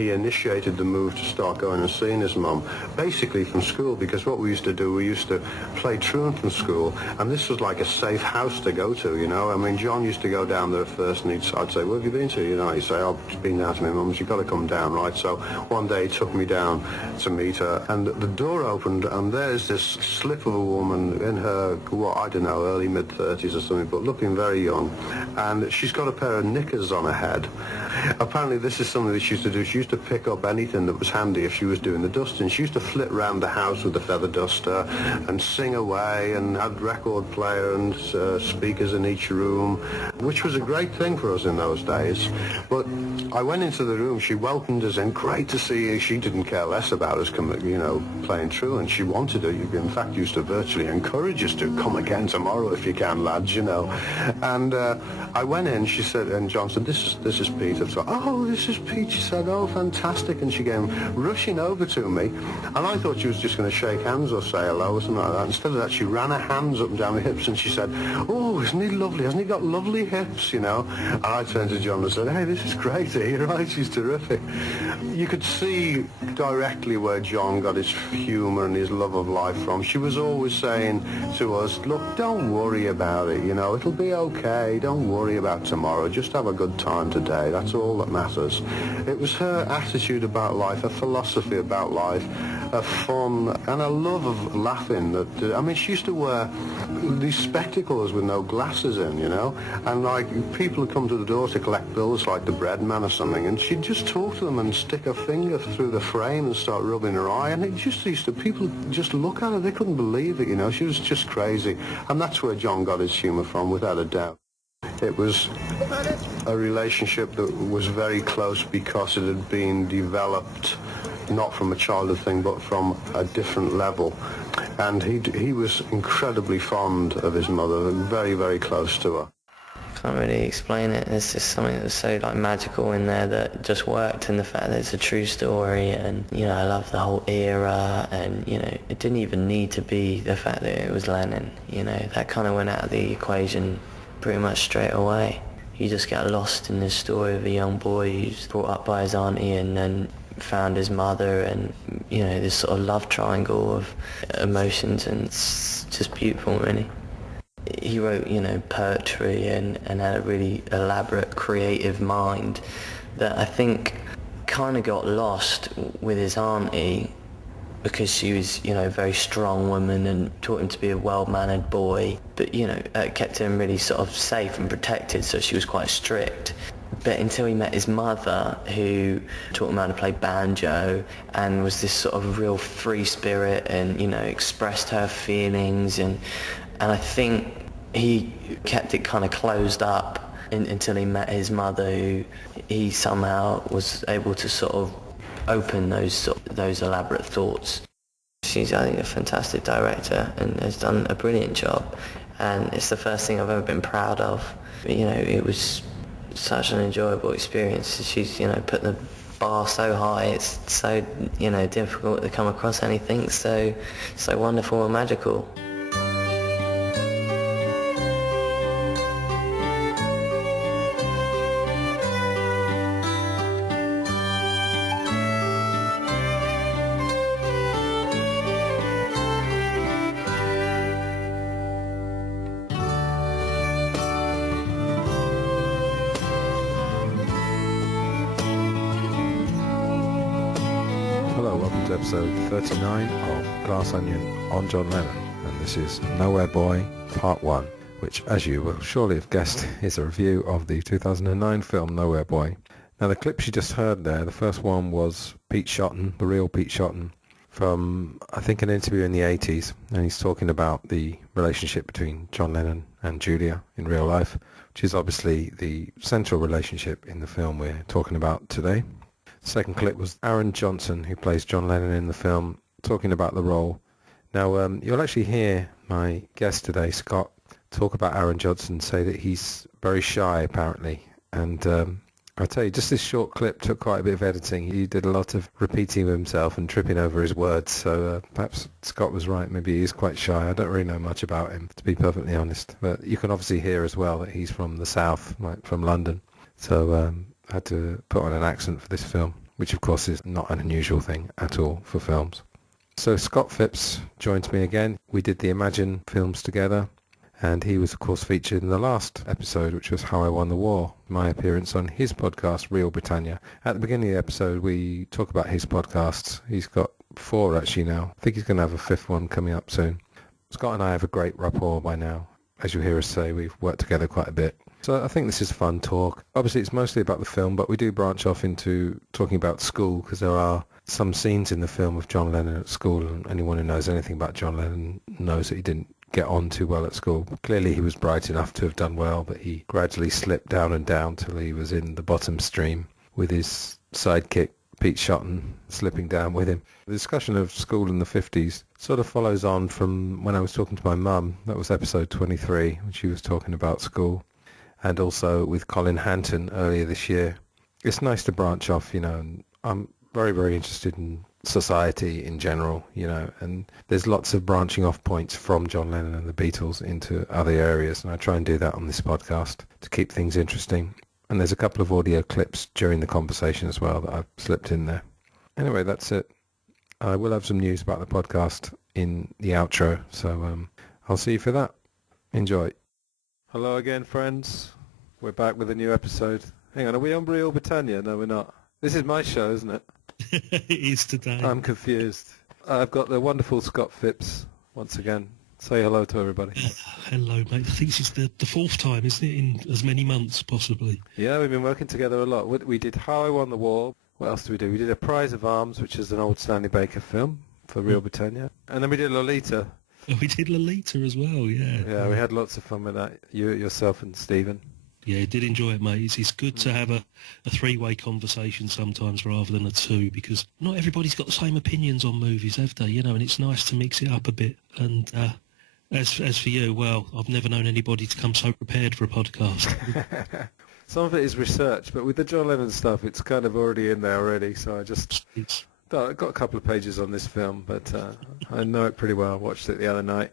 he initiated the move to start going and seeing his mum, basically from school, because what we used to do, we used to play truant from school, and this was like a safe house to go to, you know. I mean, John used to go down there first, and I'd say, where have you been to? You know, he'd say, I've just been down to my mum's, you've got to come down, right? So one day he took me down to meet her, and the door opened, and there's this slip of a woman in her, what, I don't know, early mid-30s or something, but looking very young, and she's got a pair of knickers on her head. Apparently this is something that she used to do. She used to pick up anything that was handy if she was doing the dusting. She used to flit around the house with the feather duster and sing away, and had record player and speakers in each room, which was a great thing for us in those days. But I went into the room, she welcomed us in, great to see you. She didn't care less about us coming, you know, playing truant. She wanted to, in fact, used to virtually encourage us to come again tomorrow if you can, lads, you know. And I went in, she said, and John said, this is Pete. I thought, oh, this is Pete. She said, oh, fantastic. And she came rushing over to me, and I thought she was just going to shake hands or say hello or something like that. Instead of that, she ran her hands up and down the hips, and she said, oh, isn't he lovely? Hasn't he got lovely hips, you know? And I turned to John and said, hey, this is great to hear, right? She's terrific. You could see directly where John got his humour and his love of life from. She was always saying to us, look, don't worry about it, you know, it'll be okay. Don't worry about tomorrow. Just have a good time today. That's all that matters. It was her attitude about life, her philosophy about life, her fun, and her love of laughing. That I mean, she used to wear these spectacles with no glasses in, you know, and like people would come to the door to collect bills, like the bread man or something, and she'd just talk to them and stick her finger through the frame and start rubbing her eye, and it just used to, people just look at her, they couldn't believe it, you know. She was just crazy, and that's where John got his humour from, without a doubt. It was a relationship that was very close because it had been developed not from a childhood thing but from a different level, and he was incredibly fond of his mother and very, very close to her. Can't really explain it. There's just something that was so like magical in there that just worked, and the fact that it's a true story, and you know, I love the whole era, and you know, it didn't even need to be the fact that it was Lennon, you know, that kind of went out of the equation pretty much straight away. You just get lost in this story of a young boy who's brought up by his auntie and then found his mother, and you know, this sort of love triangle of emotions, and it's just beautiful, really. He wrote, you know, poetry and had a really elaborate creative mind that I think kind of got lost with his auntie, because she was, you know, a very strong woman and taught him to be a well-mannered boy, but, you know, kept him really sort of safe and protected, so she was quite strict. But until he met his mother, who taught him how to play banjo and was this sort of real free spirit and, you know, expressed her feelings, and I think he kept it kind of closed up until he met his mother, who he somehow was able to sort of open those elaborate thoughts. She's, I think, a fantastic director and has done a brilliant job, and it's the first thing I've ever been proud of. You know, it was such an enjoyable experience. She's, you know, put the bar so high, it's so, you know, difficult to come across anything so wonderful and magical. Episode 39 of Glass Onion on John Lennon, and this is Nowhere Boy Part 1, which, as you will surely have guessed, is a review of the 2009 film Nowhere Boy. Now, the clips you just heard there, the first one was Pete Shotton, the real Pete Shotton, from, I think, an interview in the 80s, and he's talking about the relationship between John Lennon and Julia in real life, which is obviously the central relationship in the film we're talking about today. Second clip was Aaron Johnson, who plays John Lennon in the film, talking about the role. Now, you'll actually hear my guest today, Scott, talk about Aaron Johnson, say that he's very shy, apparently. And I'll tell you, just this short clip took quite a bit of editing. He did a lot of repeating of himself and tripping over his words. So perhaps Scott was right. Maybe he is quite shy. I don't really know much about him, to be perfectly honest. But you can obviously hear as well that he's from the south, like from London. So I had to put on an accent for this film, which of course is not an unusual thing at all for films. So Scott Phipps joins me again. We did the Imagine films together, and he was of course featured in the last episode, which was How I Won the War, my appearance on his podcast, Real Britannia. At the beginning of the episode, we talk about his podcasts. He's got 4 actually now. I think he's going to have a 5th one coming up soon. Scott and I have a great rapport by now. As you hear us say, we've worked together quite a bit. So I think this is fun talk. Obviously, it's mostly about the film, but we do branch off into talking about school, because there are some scenes in the film of John Lennon at school, and anyone who knows anything about John Lennon knows that he didn't get on too well at school. Clearly he was bright enough to have done well, but he gradually slipped down and down till he was in the bottom stream with his sidekick Pete Shotton slipping down with him. The discussion of school in the 50s sort of follows on from when I was talking to my mum. That was episode 23, when she was talking about school, and also with Colin Hanton earlier this year. It's nice to branch off, and I'm very, very interested in society in general, and there's lots of branching off points from John Lennon and the Beatles into other areas, and I try and do that on this podcast to keep things interesting. And there's a couple of audio clips during the conversation as well that I've slipped in there. Anyway, that's it. I will have some news about the podcast in the outro, so I'll see you for that. Enjoy. Hello again, friends. We're back with a new episode. Hang on, are we on Real Britannia? No, we're not. This is my show, isn't it? It is today. I'm confused. I've got the wonderful Scott Phipps once again. Say hello to everybody. Hello, mate. I think this is the 4th time, isn't it, in as many months, possibly? Yeah, we've been working together a lot. We did How I Won the War. What else did we do? We did A Prize of Arms, which is an old Stanley Baker film for Real Britannia. And then we did Lolita. Oh, we did Lolita as well, yeah. Yeah, we had lots of fun with that. Yourself and Stephen. Yeah, did enjoy it, mate. It's good to have a 3-way conversation sometimes rather than a 2, because not everybody's got the same opinions on movies, have they? And it's nice to mix it up a bit. And as for you, well, I've never known anybody to come so prepared for a podcast. Some of it is research, but with the John Lennon stuff, it's kind of already in there already, so I got a couple of pages on this film, but I know it pretty well. I watched it the other night.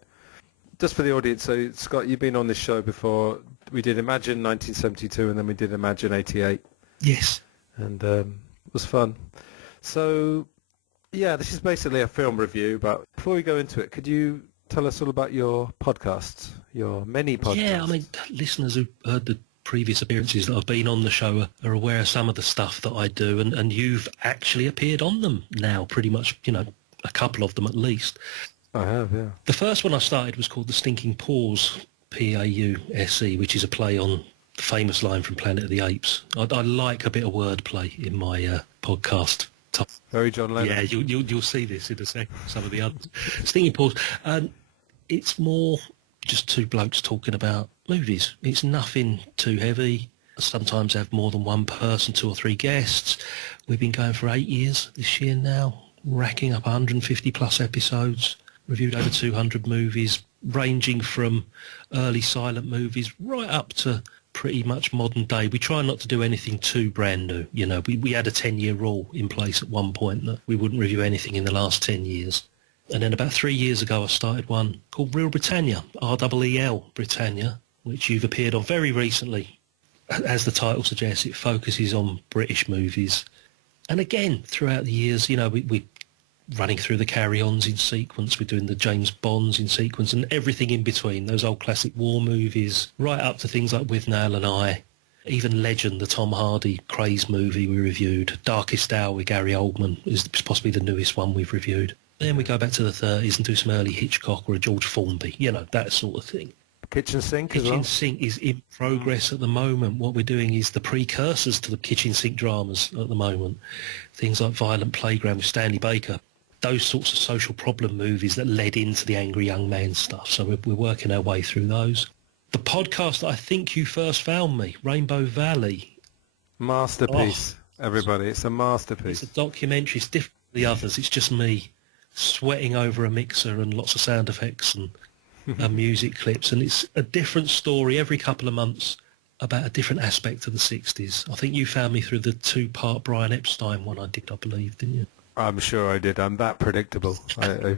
Just for the audience, so Scott, you've been on this show before. We did Imagine 1972, and then we did Imagine 88. Yes. And it was fun. So, yeah, this is basically a film review, but before we go into it, could you tell us all about your podcasts, your many podcasts? Yeah, I mean, listeners who heard the previous appearances that I've been on the show are aware of some of the stuff that I do, and you've actually appeared on them now, pretty much, a couple of them at least. I have, yeah. The first one I started was called The Stinking Paws, P-A-U-S-E, which is a play on the famous line from Planet of the Apes. I like a bit of wordplay in my podcast. Very John Lennon. Yeah, you'll see this in a second, some of the others. Stinking Paws. It's more just 2 blokes talking about movies. It's nothing too heavy. I sometimes have more than one person, 2 or 3 guests. We've been going for 8 years this year now, racking up 150 plus episodes. Reviewed over 200 movies, ranging from early silent movies right up to pretty much modern day. We try not to do anything too brand new. We had a 10-year rule in place at one point that we wouldn't review anything in the last 10 years. And then about 3 years ago, I started one called Real Britannia, R-E-E-L Britannia, which you've appeared on very recently. As the title suggests, it focuses on British movies. And again, throughout the years, we running through the carry-ons in sequence. We're doing the James Bonds in sequence and everything in between, those old classic war movies, right up to things like With Nail and I, even Legend, the Tom Hardy craze movie we reviewed, Darkest Hour with Gary Oldman is possibly the newest one we've reviewed. Then we go back to the 30s and do some early Hitchcock or a George Formby, that sort of thing. Kitchen Sink as well? Kitchen Sink is in progress at the moment. What we're doing is the precursors to the Kitchen Sink dramas at the moment. Things like Violent Playground with Stanley Baker. Those sorts of social problem movies that led into the Angry Young Man stuff. So we're working our way through those. The podcast that I think you first found me, Rainbow Valley. Masterpiece, everybody. It's a masterpiece. It's a documentary. It's different from the others. It's just me sweating over a mixer and lots of sound effects and music clips. And it's a different story every couple of months about a different aspect of the 60s. I think you found me through the 2-part Brian Epstein one I did, I believe, didn't you? I'm sure I did. I'm that predictable. I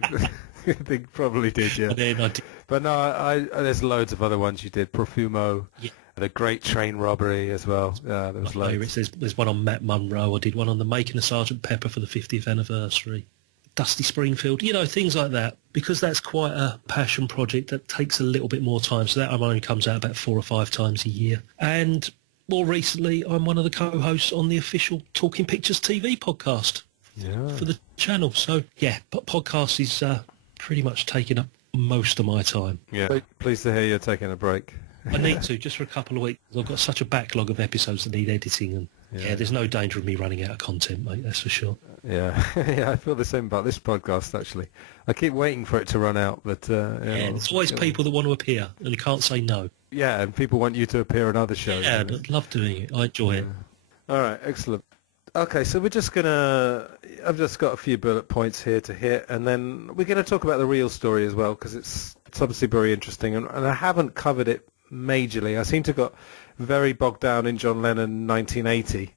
think probably did, yeah. And then I did. But no, there's loads of other ones you did. Profumo, Yeah. The Great Train Robbery as well. Yeah, there was loads. There's one on Matt Munro. I did one on the making of Sergeant Pepper for the 50th anniversary. Dusty Springfield, things like that. Because that's quite a passion project that takes a little bit more time. So that only comes out about 4 or 5 times a year. And more recently, I'm one of the co-hosts on the official Talking Pictures TV podcast for the channel. So, but podcast is pretty much taking up most of my time. Yeah, pleased to hear you're taking a break. I need to, just for a couple of weeks. I've got such a backlog of episodes that need editing, and there's no danger of me running out of content, mate, that's for sure. Yeah, I feel the same about this podcast, actually. I keep waiting for it to run out, but... there's always people that want to appear, and you can't say no. Yeah, and people want you to appear on other shows. Yeah, I love doing it. I enjoy it. All right, excellent. Okay, so we're just going to... I've just got a few bullet points here to hit, and then we're going to talk about the real story as well, because it's obviously very interesting, and I haven't covered it majorly. I seem to have got very bogged down in John Lennon 1980.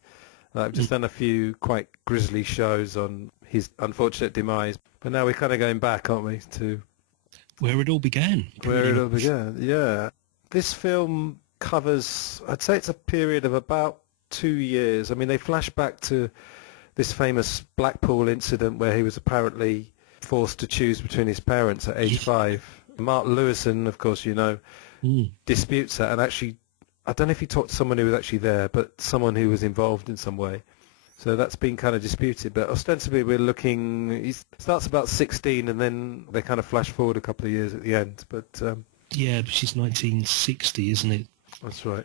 I've just done a few quite grisly shows on his unfortunate demise, but now we're kind of going back, aren't we, to where it all began. Yeah. This film covers, I'd say it's a period of about 2 years. I mean, they flash back to this famous Blackpool incident where he was apparently forced to choose between his parents at age 5. Mark Lewison, of course, disputes that, and actually, I don't know if he talked to someone who was actually there, but someone who was involved in some way. So that's been kind of disputed, but ostensibly we're looking, he starts about 16 and then they kind of flash forward a couple of years at the end. But which is 1960, isn't it? That's right.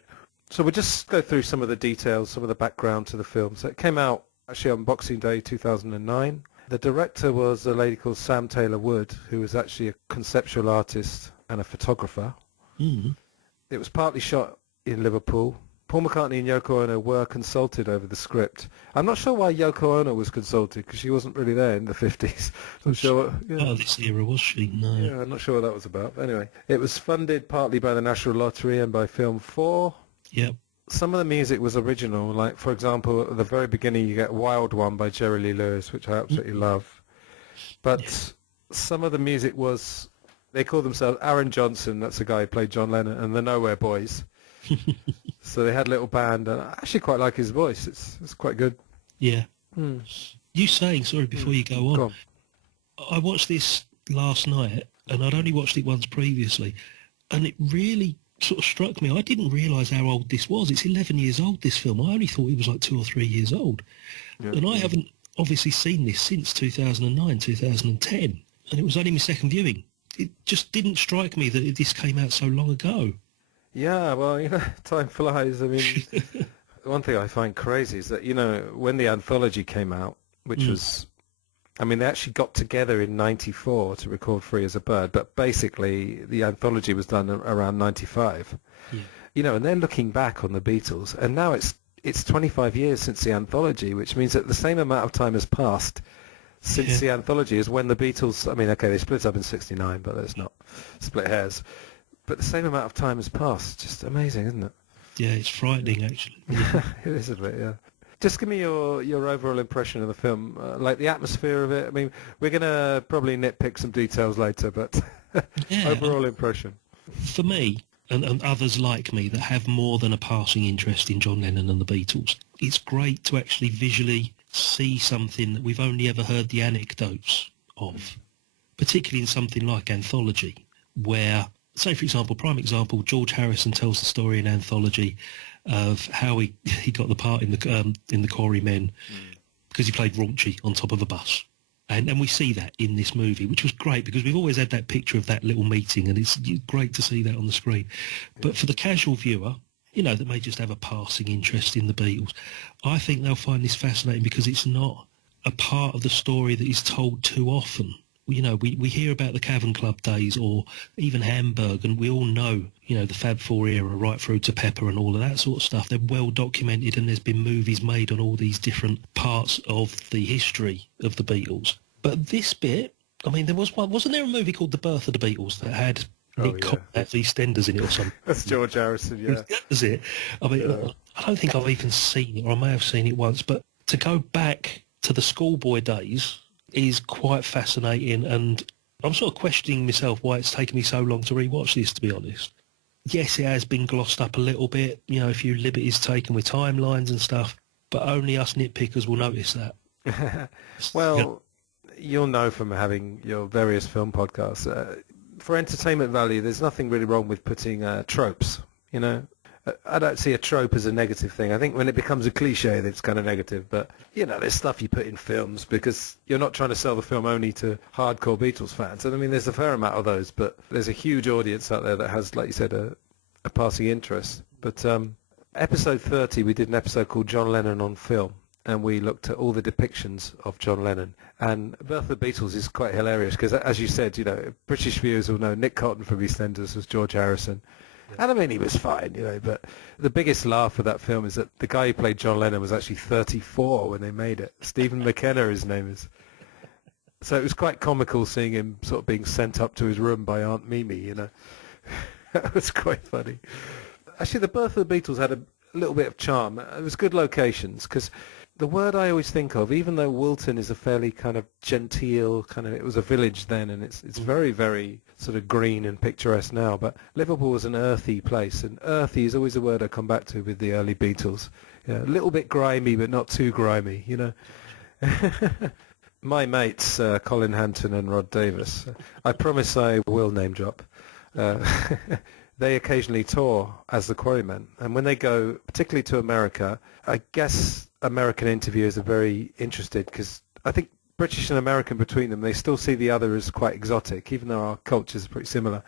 So we'll just go through some of the details, some of the background to the film. So it came out actually on Boxing Day 2009. The director was a lady called Sam Taylor Wood, who was actually a conceptual artist and a photographer. Mm. It was partly shot in Liverpool. Paul McCartney and Yoko Ono were consulted over the script. I'm not sure why Yoko Ono was consulted, because she wasn't really there in the 50s. I'm sure. Oh, this era, was she? No. Yeah, I'm not sure what that was about. But anyway, it was funded partly by the National Lottery and by Film 4. Yep. Some of the music was original. Like, for example, at the very beginning you get Wild One by Jerry Lee Lewis, which I absolutely love. But some of the music was... They call themselves Aaron Johnson, that's the guy who played John Lennon, and the Nowhere Boys. So they had a little band, and I actually quite like his voice. It's quite good. Yeah. You saying, sorry, before you go on, Go on, I watched this last night, and I'd only watched it once previously, and it really sort of struck me. I didn't realise how old this was. It's 11 years old, this film. I only thought it was like 2 or 3 years old. Yeah. And I haven't obviously seen this since 2009, 2010, and it was only my second viewing. It just didn't strike me that this came out so long ago. Yeah, well, time flies. I mean, one thing I find crazy is that, when the anthology came out, which was, I mean, they actually got together in 94 to record Free as a Bird, but basically the anthology was done around 95. Yeah. And they're looking back on the Beatles, and now it's 25 years since the anthology, which means that the same amount of time has passed since the anthology as when the Beatles, I mean, okay, they split up in 69, but let's not split hairs. But the same amount of time has passed. Just amazing, isn't it? Yeah, it's frightening, actually. Yeah, it is a bit, yeah. Just give me your overall impression of the film, like the atmosphere of it. I mean, we're going to probably nitpick some details later, but overall impression. For me, and others like me that have more than a passing interest in John Lennon and the Beatles, it's great to actually visually see something that we've only ever heard the anecdotes of, particularly in something like Anthology, where... Say, for example, prime example, George Harrison tells the story in Anthology of how he got the part in the Quarrymen because he played raunchy on top of a bus. And we see that in this movie, which was great because we've always had that picture of that little meeting, and it's great to see that on the screen. But for the casual viewer, that may just have a passing interest in the Beatles, I think they'll find this fascinating because it's not a part of the story that is told too often. We hear about the Cavern Club days or even Hamburg, and we all know, the Fab Four era right through to Pepper and all of that sort of stuff. They're well documented, and there's been movies made on all these different parts of the history of the Beatles. But this bit, I mean, there was one, wasn't there a movie called The Birth of the Beatles that had Nick Conrad EastEnders in it or something? That's George Harrison, yeah. That was it. I mean, I don't think I've even seen it, or I may have seen it once, but to go back to the schoolboy days is quite fascinating, and I'm sort of questioning myself why it's taken me so long to rewatch this, to be honest. yes, it has been glossed up a little bit, you know, a few liberties taken with timelines and stuff, but only us nitpickers will notice that. Well, you'll know from having your various film podcasts, for entertainment value, there's nothing really wrong with putting tropes, you know. I don't see a trope as a negative thing. I think when it becomes a cliche, it's kind of negative. But, you know, there's stuff you put in films because you're not trying to sell the film only to hardcore Beatles fans. And, I mean, there's a fair amount of those, but there's a huge audience out there that has, like you said, a passing interest. But episode 30, we did an episode called John Lennon on Film, and we looked at all the depictions of John Lennon. And Birth of the Beatles is quite hilarious because, as you said, you know, British viewers will know Nick Cotton from EastEnders was George Harrison. And I mean, he was fine, you know, but the biggest laugh of that film is that the guy who played John Lennon was actually 34 when they made it. Stephen McKenna, his name is. So it was quite comical seeing him sort of being sent up to his room by Aunt Mimi, you know. That was quite funny. Actually, the Birth of the Beatles had a little bit of charm. It was good locations because the word I always think of, even though Wilton is a fairly kind of genteel, it was a village then, and it's very, very sort of green and picturesque now, but Liverpool was an earthy place, and earthy is always a word I come back to with the early Beatles. Yeah, a little bit grimy, but not too grimy, you know. My mates, Colin Hampton and Rod Davis, I promise I will name drop. They occasionally tour as the Quarrymen, and when they go, particularly to America, I guess American interviewers are very interested because I think British and American between them, they still see the other as quite exotic, even though our cultures are pretty similar.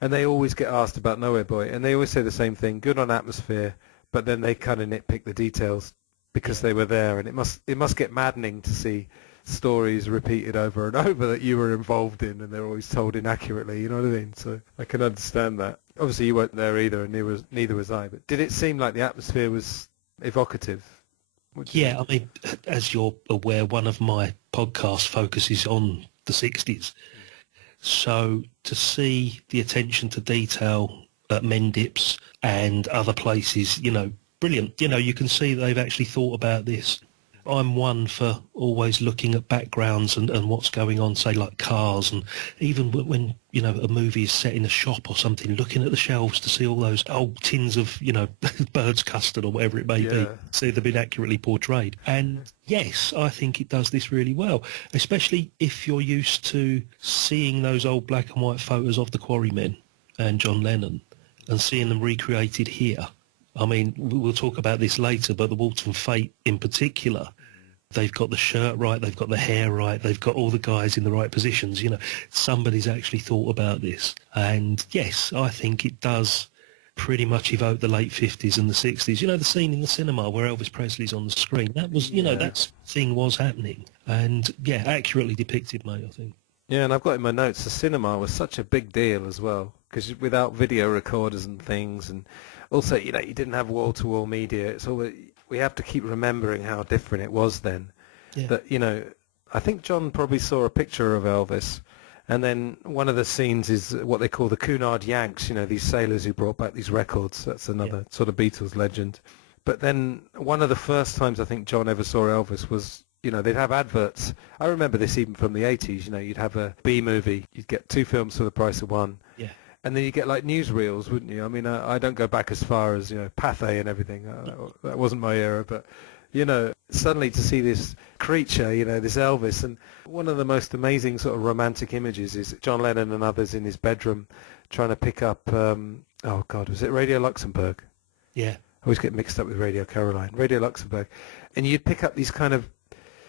And they always get asked about Nowhere Boy, and they always say the same thing, good on atmosphere, but then they kind of nitpick the details because they were there, and it must get maddening to see stories repeated over and over that you were involved in, and they're always told inaccurately, you know what I mean? So I can understand that. Obviously you weren't there either, and neither was I, but did it seem like the atmosphere was evocative? Yeah, I mean, as you're aware, one of my podcasts focuses on the 60s. So to see the attention to detail at Mendips and other places, you know, brilliant. You know, you can see they've actually thought about this. I'm one for always looking at backgrounds and what's going on, say, like cars, and even when, you know, a movie is set in a shop or something, looking at the shelves to see all those old tins of, you know, bird's custard or whatever it may be, see they've been accurately portrayed. And yes, I think it does this really well, especially if you're used to seeing those old black and white photos of the Quarrymen and John Lennon and seeing them recreated here. I mean, we'll talk about this later, but the Walton Fate in particular, they've got the shirt right, they've got the hair right, they've got all the guys in the right positions. You know, somebody's actually thought about this. And yes, I think it does pretty much evoke the late 50s and the 60s. You know, the scene in the cinema where Elvis Presley's on the screen, that was, you know, that thing was happening. And yeah, accurately depicted, mate, I think. Yeah, and I've got in my notes, the cinema was such a big deal as well, because without video recorders and things, and also, you know, you didn't have wall-to-wall media. It's always, we have to keep remembering how different it was then. Yeah. That, you know, I think John probably saw a picture of Elvis, and then one of the scenes is what they call the Cunard Yanks, you know, these sailors who brought back these records. That's another sort of Beatles legend. But then one of the first times I think John ever saw Elvis was, you know, they'd have adverts. I remember this even from the 80s, you know, you'd have a B movie, you'd get 2 films for the price of 1. Yeah. And then you get like newsreels, wouldn't you? I mean, I don't go back as far as, you know, Pathé and everything. That wasn't my era, but, you know, suddenly to see this creature, you know, this Elvis, and one of the most amazing sort of romantic images is John Lennon and others in his bedroom trying to pick up, oh God, was it Radio Luxembourg? Yeah. I always get mixed up with Radio Caroline. Radio Luxembourg. And you'd pick up these kind of,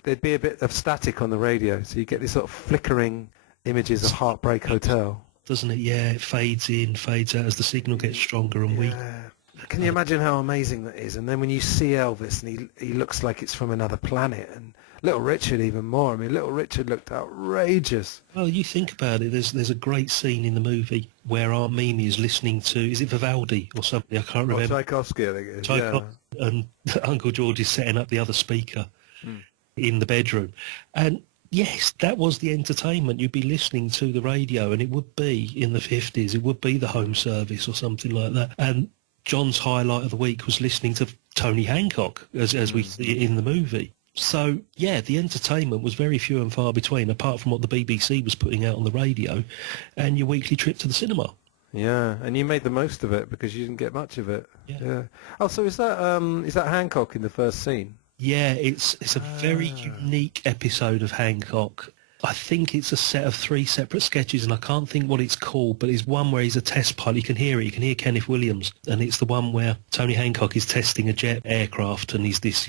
there'd be a bit of static on the radio, so you get these sort of flickering images of Heartbreak Hotel. Doesn't it? Yeah, it fades in, fades out as the signal gets stronger and weaker. Can you imagine how amazing that is? And then when you see Elvis and he looks like it's from another planet, and Little Richard even more. I mean, Little Richard looked outrageous. Well, you think about it, there's a great scene in the movie where Aunt Mimi is listening to, is it Vivaldi or something? I can't remember. Tchaikovsky, I think it is. Tchaikovsky, yeah. And Uncle George is setting up the other speaker in the bedroom. And yes, that was the entertainment. You'd be listening to the radio, and it would be in the 50s. It would be the home service or something like that. And John's highlight of the week was listening to Tony Hancock, as we see it in the movie. So, yeah, the entertainment was very few and far between, apart from what the BBC was putting out on the radio and your weekly trip to the cinema. Yeah, and you made the most of it because you didn't get much of it. Yeah. Oh, so is that Hancock in the first scene? Yeah, it's a very unique episode of Hancock. I think it's a set of 3 separate sketches, and I can't think what it's called, but it's one where he's a test pilot. You can hear it. You can hear Kenneth Williams, and it's the one where Tony Hancock is testing a jet aircraft, and he's this,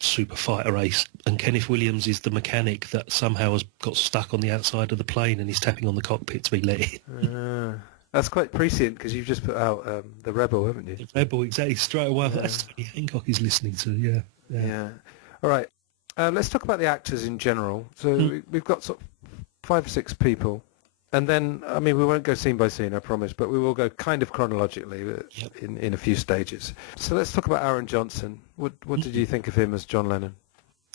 super fighter ace, and Kenneth Williams is the mechanic that somehow has got stuck on the outside of the plane, and he's tapping on the cockpit to be let in. That's quite prescient because you've just put out The Rebel, haven't you? The Rebel, exactly. Straight away, that's Tony Hancock he's listening to, Yeah. All right. Let's talk about the actors in general. So we've got sort of 5 or 6 people. And then, we won't go scene by scene, I promise, but we will go kind of chronologically in a few stages. So let's talk about Aaron Johnson. What did you think of him as John Lennon?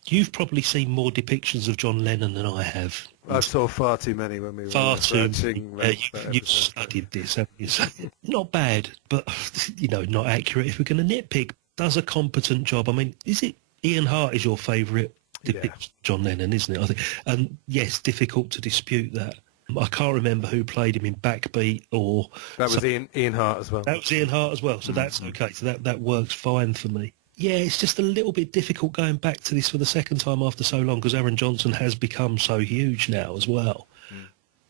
You've probably seen more depictions of John Lennon than I have. I saw far too many when we were researching. You've studied this, haven't you? So, not bad, but, not accurate if we're going to nitpick. Does a competent job. Is it Ian Hart is your favourite depiction of John Lennon, isn't it? I think, and yes, difficult to dispute that. I can't remember who played him in Backbeat or... That was Ian Hart as well. That was Ian Hart as well, so that's okay. So that works fine for me. Yeah, it's just a little bit difficult going back to this for the second time after so long because Aaron Johnson has become so huge now as well.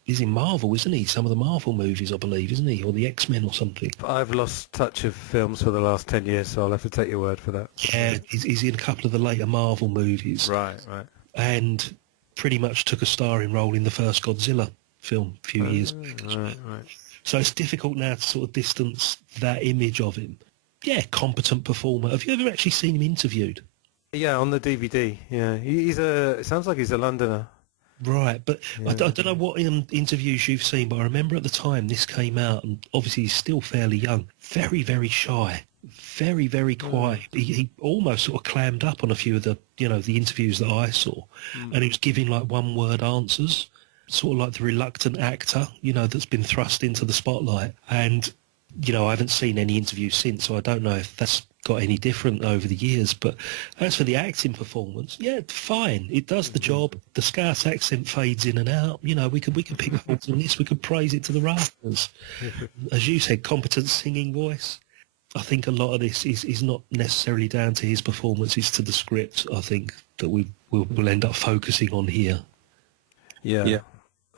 He's in Marvel, isn't he? Some of the Marvel movies, I believe, isn't he? Or the X-Men or something. I've lost touch of films for the last 10 years, so I'll have to take your word for that. Yeah, he's in a couple of the later Marvel movies. Right. And pretty much took a starring role in the first Godzilla film a few years ago. Right. So it's difficult now to sort of distance that image of him. Yeah, competent performer. Have you ever actually seen him interviewed? Yeah, on the DVD. Yeah, it sounds like he's a Londoner. Right, but I don't know what interviews you've seen, but I remember at the time this came out, and obviously he's still fairly young, very, very shy, very, very quiet. He almost sort of clammed up on a few of the, the interviews that I saw, and he was giving like one-word answers, sort of like the reluctant actor, that's been thrust into the spotlight. And, I haven't seen any interviews since, so I don't know if that's got any different over the years. But as for the acting performance, yeah, fine. It does the job. The Scouse accent fades in and out. We could pick faults on this. We could praise it to the rafters. As you said, competent singing voice. I think a lot of this is not necessarily down to his performance. It's to the script, I think, that we'll end up focusing on here. Yeah.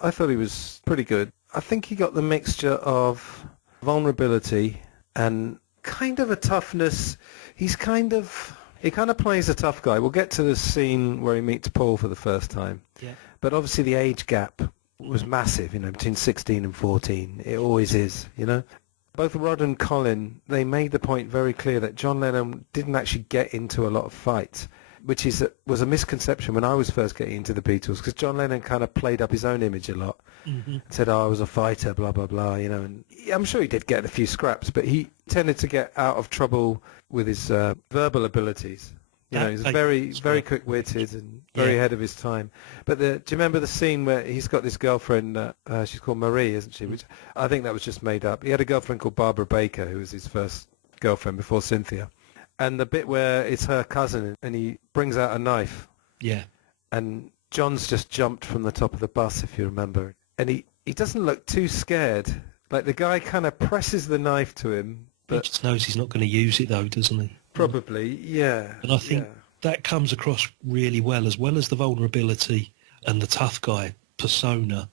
I thought he was pretty good. I think he got the mixture of vulnerability and kind of a toughness. He kind of plays a tough guy. We'll get to the scene where he meets Paul for the first time. Yeah. But obviously the age gap was massive, between 16 and 14. It always is, Both Rod and Colin, they made the point very clear that John Lennon didn't actually get into a lot of fights, which was a misconception when I was first getting into the Beatles, because John Lennon kind of played up his own image a lot. Said, I was a fighter, blah, blah, blah, and I'm sure he did get a few scraps, but he tended to get out of trouble with his verbal abilities. He's very, very quick-witted and very ahead of his time. But do you remember the scene where he's got this girlfriend, she's called Marie, isn't she? Which I think that was just made up. He had a girlfriend called Barbara Baker, who was his first girlfriend before Cynthia. And the bit where it's her cousin and he brings out a knife. Yeah. And John's just jumped from the top of the bus, if you remember. And he doesn't look too scared. Like the guy kind of presses the knife to him. But he just knows he's not going to use it, though, doesn't he? Probably, yeah. And I think that comes across really well as the vulnerability and the tough guy persona.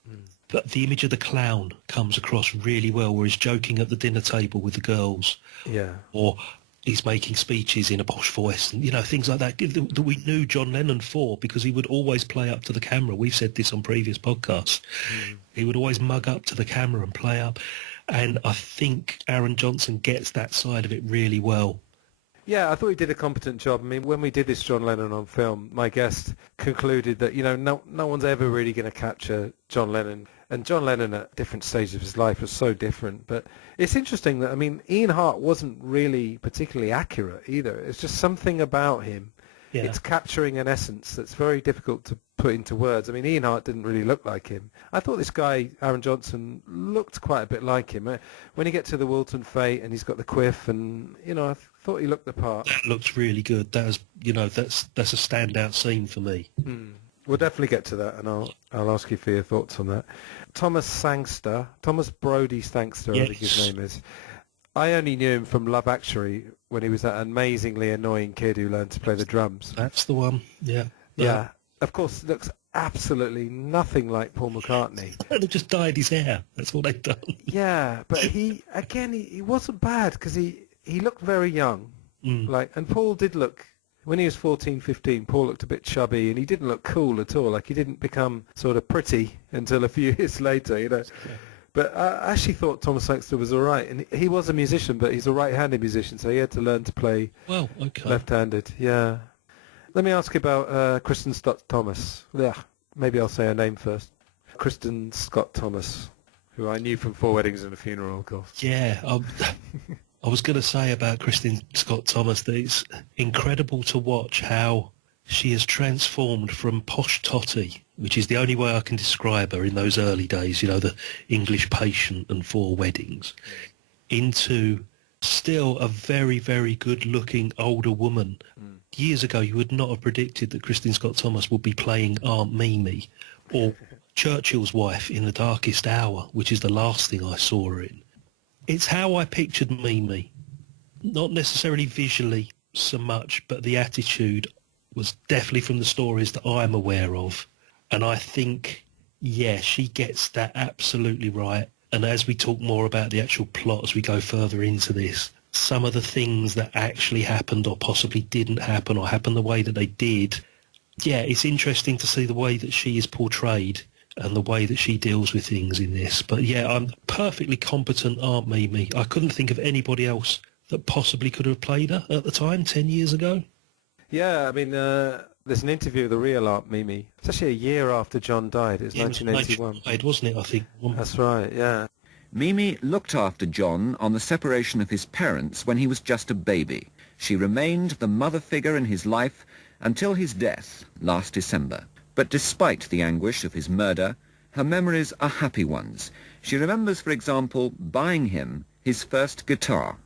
But the image of the clown comes across really well, where he's joking at the dinner table with the girls. Yeah. Or he's making speeches in a posh voice, and things like that we knew John Lennon for, because he would always play up to the camera. We've said this on previous podcasts. He would always mug up to the camera and play up, and I think Aaron Johnson gets that side of it really well. Yeah, I thought he did a competent job. When we did this John Lennon on film, my guest concluded that no one's ever really going to capture John Lennon. And John Lennon at different stages of his life was so different. But it's interesting that, Ian Hart wasn't really particularly accurate either. It's just something about him. Yeah. It's capturing an essence that's very difficult to put into words. Ian Hart didn't really look like him. I thought this guy, Aaron Johnson, looked quite a bit like him. When you get to the Wilton Fate and he's got the quiff and, I thought he looked the part. That looks really good. That was, that's a standout scene for me. We'll definitely get to that, and I'll ask you for your thoughts on that. Thomas Brodie Sangster, I think his name is. I only knew him from Love Actually when he was that amazingly annoying kid who learned to play the drums. That's the one, yeah. Yeah. Of course, looks absolutely nothing like Paul McCartney. They've just dyed his hair. That's all they've done. Yeah, but he wasn't bad because he looked very young. And Paul did look, when he was 14, 15, Paul looked a bit chubby, and he didn't look cool at all. Like, he didn't become sort of pretty until a few years later, you know. Yeah. But I actually thought Thomas Sangster was all right. And he was a musician, but he's a right-handed musician, so he had to learn to play left-handed. Yeah. Let me ask you about Kristin Scott Thomas. Yeah, maybe I'll say her name first. Kristin Scott Thomas, who I knew from Four Weddings and a Funeral, of course. Yeah, I was going to say about Kristin Scott Thomas that it's incredible to watch how she has transformed from posh totty, which is the only way I can describe her in those early days, you know, the English Patient and Four Weddings, into still a very, very good-looking older woman. Years ago, you would not have predicted that Kristin Scott Thomas would be playing Aunt Mimi or Churchill's wife in The Darkest Hour, which is the last thing I saw her in. It's how I pictured Mimi, not necessarily visually so much, but the attitude was definitely from the stories that I'm aware of. And I think, yeah, she gets that absolutely right. And as we talk more about the actual plot as we go further into this, some of the things that actually happened or possibly didn't happen or happened the way that they did, yeah, it's interesting to see the way that she is portrayed and the way that she deals with things in this. But yeah, I'm perfectly competent Aunt Mimi. I couldn't think of anybody else that possibly could have played her at the time, 10 years ago. Yeah, I mean, there's an interview with the real Aunt Mimi. It's actually a year after John died. It was 1981. It wasn't it, I think? That's right, yeah. Mimi looked after John on the separation of his parents when he was just a baby. She remained the mother figure in his life until his death last December. But despite the anguish of his murder, her memories are happy ones. She remembers, for example, buying him his first guitar.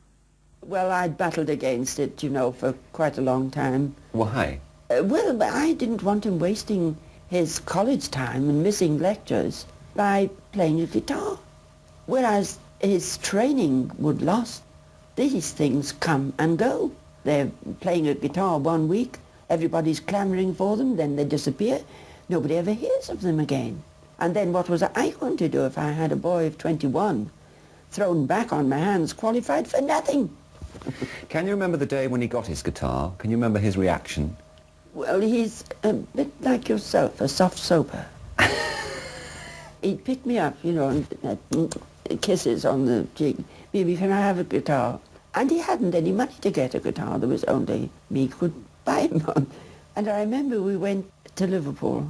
Well, I'd battled against it, you know, for quite a long time. Why? Well, I didn't want him wasting his college time and missing lectures by playing the guitar. Whereas his training would last. These things come and go. They're playing a guitar 1 week, everybody's clamouring for them, then they disappear. Nobody ever hears of them again. And then what was I going to do if I had a boy of 21 thrown back on my hands, qualified for nothing? Can you remember the day when he got his guitar? Can you remember his reaction? Well, he's a bit like yourself, a soft soaper. He'd pick me up, you know, and kisses on the cheek. Baby, can I have a guitar? And he hadn't any money to get a guitar. There was only me could buy him one. And I remember we went to Liverpool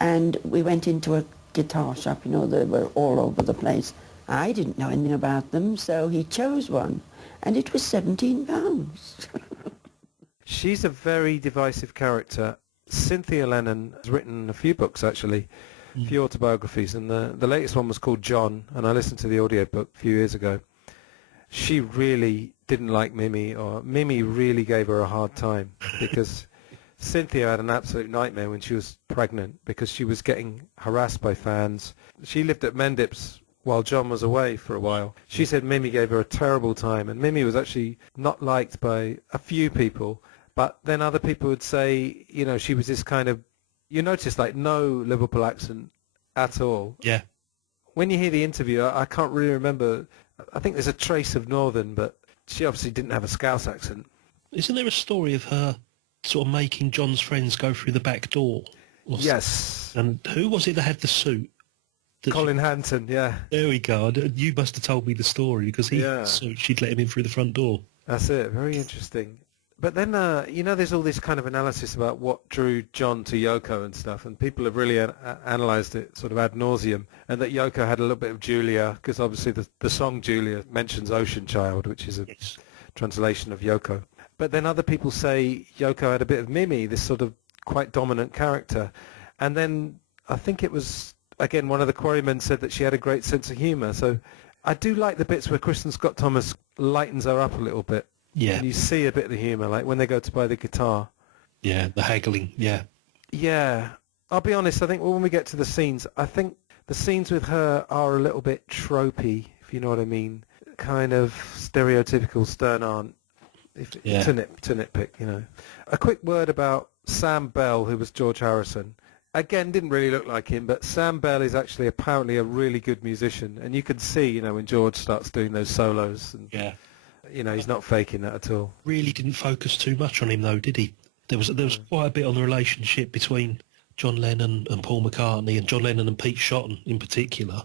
and we went into a guitar shop, you know, they were all over the place. I didn't know anything about them, so he chose one. And it was £17. She's a very divisive character. Cynthia Lennon has written a few books, actually, a few autobiographies, and the latest one was called John, and I listened to the audiobook a few years ago. She really didn't like Mimi, or Mimi really gave her a hard time, because Cynthia had an absolute nightmare when she was pregnant, because she was getting harassed by fans. She lived at Mendip's while John was away for a while. She said Mimi gave her a terrible time, and Mimi was actually not liked by a few people, but then other people would say, you know, she was this kind of, you notice, like, no Liverpool accent at all. Yeah. When you hear the interview, I can't really remember. I think there's a trace of Northern, but she obviously didn't have a Scouse accent. Isn't there a story of her sort of making John's friends go through the back door? Yes. And who was it that had the suit? Colin Hanton, yeah. There we go. You must have told me the story, because she'd let him in through the front door. That's it. Very interesting. But then, you know, there's all this kind of analysis about what drew John to Yoko and stuff, and people have really analysed it sort of ad nauseum, and that Yoko had a little bit of Julia, because obviously the song Julia mentions Ocean Child, which is a translation of Yoko. But then other people say Yoko had a bit of Mimi, this sort of quite dominant character. And then I think it was, again, one of the Quarrymen said that she had a great sense of humour. So I do like the bits where Kristin Scott Thomas lightens her up a little bit. Yeah. And you see a bit of the humour, like when they go to buy the guitar. Yeah, the haggling, yeah. Yeah. I'll be honest, I think when we get to the scenes, I think the scenes with her are a little bit tropey, if you know what I mean. Kind of stereotypical stern aunt, to nitpick, you know. A quick word about Sam Bell, who was George Harrison. Again, didn't really look like him, but Sam Bell is actually apparently a really good musician. And you can see, you know, when George starts doing those solos. And, you know, he's not faking that at all. Really didn't focus too much on him, though, did he? There was quite a bit on the relationship between John Lennon and Paul McCartney, and John Lennon and Pete Shotton in particular.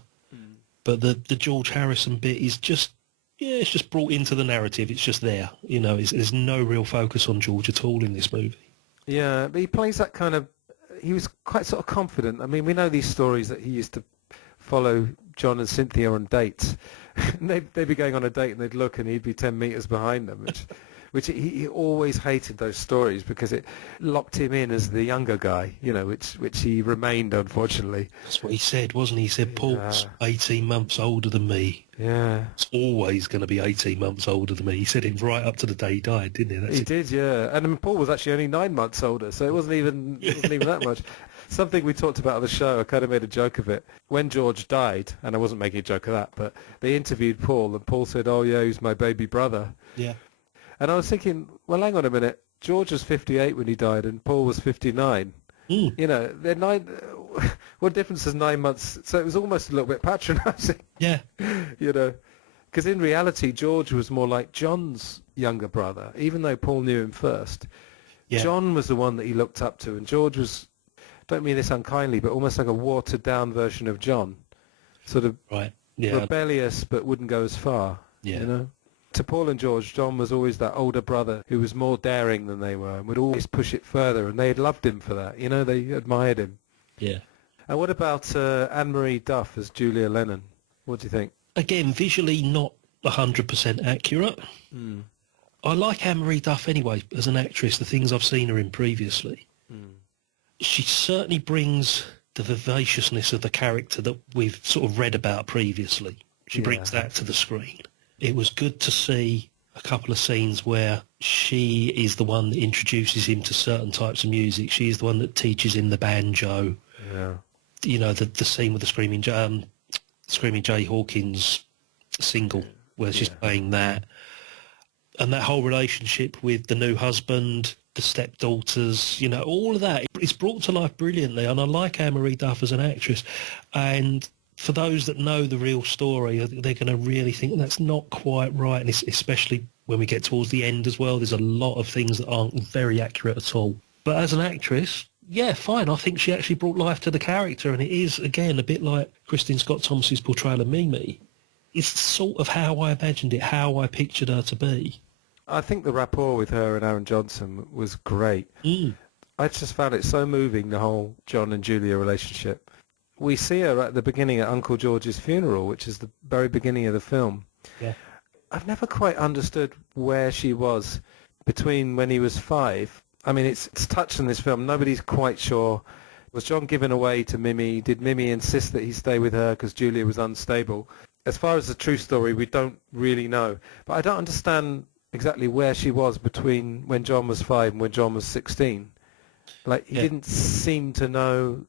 But the George Harrison bit is just, it's just brought into the narrative. It's just there. You know, there's no real focus on George at all in this movie. Yeah, but he plays that kind of... He was quite sort of confident. I mean, we know these stories that he used to follow John and Cynthia on dates. They'd be going on a date and they'd look and he'd be 10 metres behind them, which he always hated those stories because it locked him in as the younger guy, you know, which he remained, unfortunately. That's what he said, wasn't he? He said, Paul's 18 months older than me. Yeah. It's always going to be 18 months older than me. He said it right up to the day he died, didn't he? He did, yeah. And Paul was actually only 9 months older, so it wasn't even that much. Something we talked about on the show, I kind of made a joke of it. When George died, and I wasn't making a joke of that, but they interviewed Paul, and Paul said, oh, yeah, he's my baby brother. Yeah. And I was thinking, well, hang on a minute. George was 58 when he died, and Paul was 59. You know, they're what difference is 9 months? So it was almost a little bit patronising. Yeah. You know, because in reality, George was more like John's younger brother, even though Paul knew him first. Yeah. John was the one that he looked up to, and George was, don't mean this unkindly, but almost like a watered-down version of John. Sort of rebellious, but wouldn't go as far, you know? To Paul and George, John was always that older brother who was more daring than they were and would always push it further, and they had loved him for that. You know, they admired him. Yeah. And what about Anne-Marie Duff as Julia Lennon? What do you think? Again, visually not 100% accurate. I like Anne-Marie Duff anyway as an actress, the things I've seen her in previously. She certainly brings the vivaciousness of the character that we've sort of read about previously. She brings that to the screen. It was good to see a couple of scenes where she is the one that introduces him to certain types of music. She is the one that teaches him the banjo. Yeah. You know, the scene with the Screaming Jay Hawkins single where she's playing that. And that whole relationship with the new husband, the stepdaughters, you know, all of that. It's brought to life brilliantly. And I like Anne-Marie Duff as an actress. And for those that know the real story, they're going to really think that's not quite right, and especially when we get towards the end as well, there's a lot of things that aren't very accurate at all. But as an actress, yeah, fine. I think she actually brought life to the character, and it is, again, a bit like Kristin Scott Thomas's portrayal of Mimi. It's sort of how I imagined it, how I pictured her to be. I think the rapport with her and Aaron Johnson was great. I just found it so moving, the whole John and Julia relationship. We see her at the beginning at Uncle George's funeral, which is the very beginning of the film. Yeah. I've never quite understood where she was between when he was 5. I mean, it's touched in this film. Nobody's quite sure. Was John given away to Mimi? Did Mimi insist that he stay with her because Julia was unstable? As far as the true story, we don't really know. But I don't understand exactly where she was between when John was 5 and when John was 16. Like, he didn't seem to know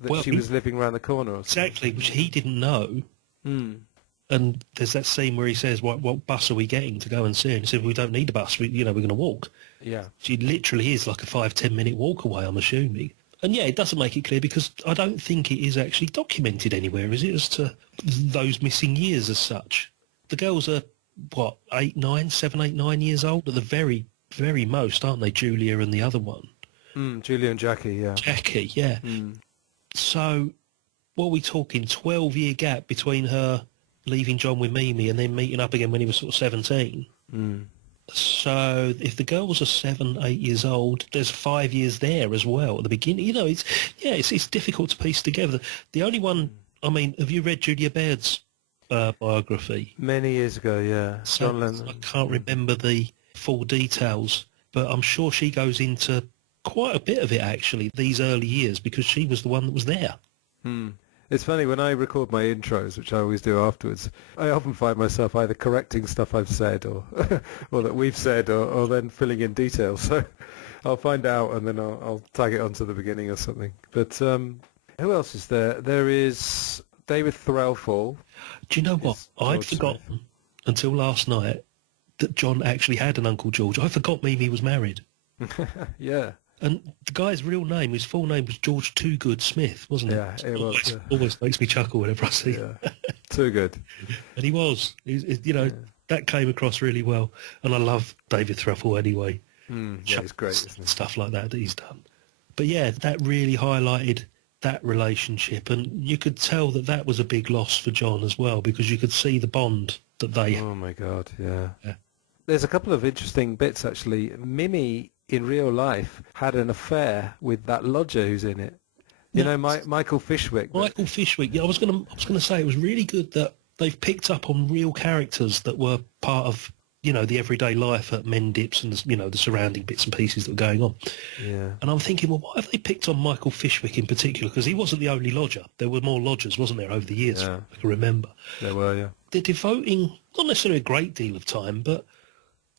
that she was living around the corner. Or something. Exactly, which he didn't know. And there's that scene where he says, what bus are we getting to go and see her? And he said, we don't need a bus, we're going to walk. Yeah. She literally is like a 5-10 minute walk away, I'm assuming. And yeah, it doesn't make it clear because I don't think it is actually documented anywhere, is it, as to those missing years as such. The girls are, 7, 8, 9 years old at the very, very most, aren't they, Julia and the other one? Julia and Jackie, yeah. Jackie, yeah. So, what are we talking, 12-year gap between her leaving John with Mimi and then meeting up again when he was sort of 17? So, if the girls are 7, 8 years old, there's 5 years there as well at the beginning. You know, it's difficult to piece together. The only one, I mean, have you read Julia Baird's biography? Many years ago, yeah. So, I can't remember the full details, but I'm sure she goes into quite a bit of it, actually, these early years, because she was the one that was there. It's funny, when I record my intros, which I always do afterwards, I often find myself either correcting stuff I've said or or that we've said or then filling in details. So I'll find out, and then I'll tag it onto the beginning or something. But who else is there? There is David Threlfall. Do you know what? I'd forgotten until last night that John actually had an Uncle George. I forgot Mimi was married. Yeah. And the guy's real name, his full name was George Toogood Smith, wasn't it? Yeah, it was. Always makes me chuckle whenever I see Yeah. it. Too good. And he was. That came across really well. And I love David Threlfall anyway. Yeah, he's great, isn't he? Stuff like that he's done. But yeah, that really highlighted that relationship. And you could tell that was a big loss for John as well, because you could see the bond that they had. Oh, my God, yeah. There's a couple of interesting bits, actually. Mimi, in real life, had an affair with that lodger who's in it. You know, Michael Fishwick. Michael Fishwick. Yeah, I was gonna say it was really good that they've picked up on real characters that were part of, the everyday life at Mendips and, the surrounding bits and pieces that were going on. Yeah. And I'm thinking, well, why have they picked on Michael Fishwick in particular? Because he wasn't the only lodger. There were more lodgers, wasn't there, over the years? Yeah. I can remember. There were, yeah. They're devoting, not necessarily a great deal of time, but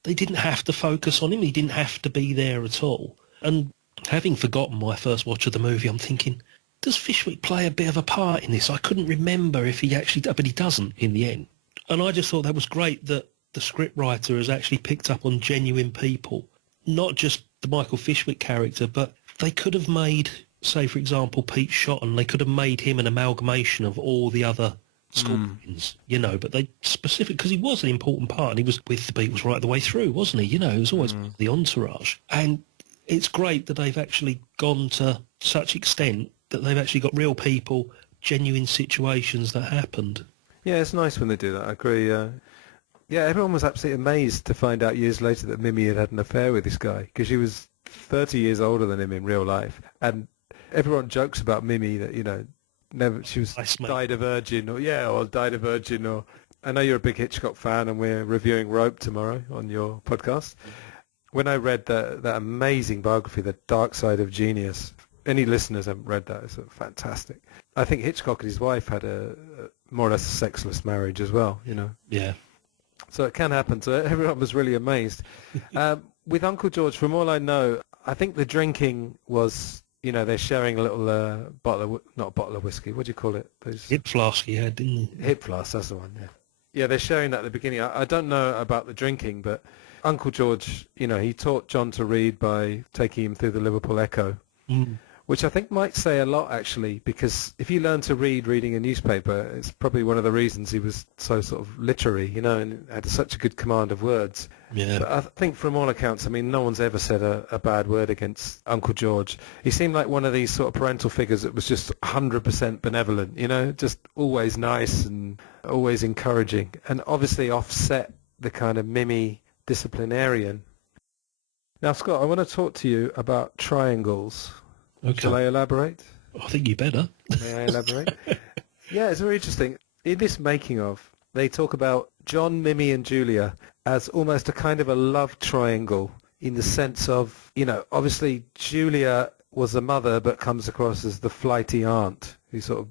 they didn't have to focus on him. He didn't have to be there at all. And having forgotten my first watch of the movie, I'm thinking, does Fishwick play a bit of a part in this? I couldn't remember if he actually does, but he doesn't in the end. And I just thought that was great that the scriptwriter has actually picked up on genuine people, not just the Michael Fishwick character, but they could have made, say, for example, Pete Shotton, they could have made him an amalgamation of all the other Scorpions, but they specific, because he was an important part, and he was with the Beatles right the way through, wasn't he? He was always the entourage. And it's great that they've actually gone to such extent that they've actually got real people, genuine situations that happened. Yeah, it's nice when they do that, I agree. Yeah, everyone was absolutely amazed to find out years later that Mimi had an affair with this guy, because she was 30 years older than him in real life. And everyone jokes about Mimi that, she was died a virgin, or died a virgin, or I know you're a big Hitchcock fan, and we're reviewing Rope tomorrow on your podcast. When I read that amazing biography, The Dark Side of Genius, any listeners haven't read that, it's fantastic. I think Hitchcock and his wife had a more or less a sexless marriage as well, Yeah. So it can happen. So everyone was really amazed. With Uncle George, from all I know, I think the drinking was, they're sharing a little not a bottle of whiskey. What do you call it? Those Hip flask he had, didn't he? hip flask, that's the one, yeah. Yeah, they're sharing that at the beginning. I don't know about the drinking, but Uncle George, he taught John to read by taking him through the Liverpool Echo, which I think might say a lot, actually, because if you learn to read reading a newspaper, it's probably one of the reasons he was so sort of literary, and had such a good command of words. Yeah. But I think from all accounts, no one's ever said a bad word against Uncle George. He seemed like one of these sort of parental figures that was just 100% benevolent, just always nice and always encouraging, and obviously offset the kind of Mimi disciplinarian. Now, Scott, I want to talk to you about triangles. Okay. Shall I elaborate? I think you better. May I elaborate? Yeah, it's very interesting. In this making of, they talk about John, Mimi and Julia as almost a kind of a love triangle, in the sense of, obviously Julia was the mother but comes across as the flighty aunt who sort of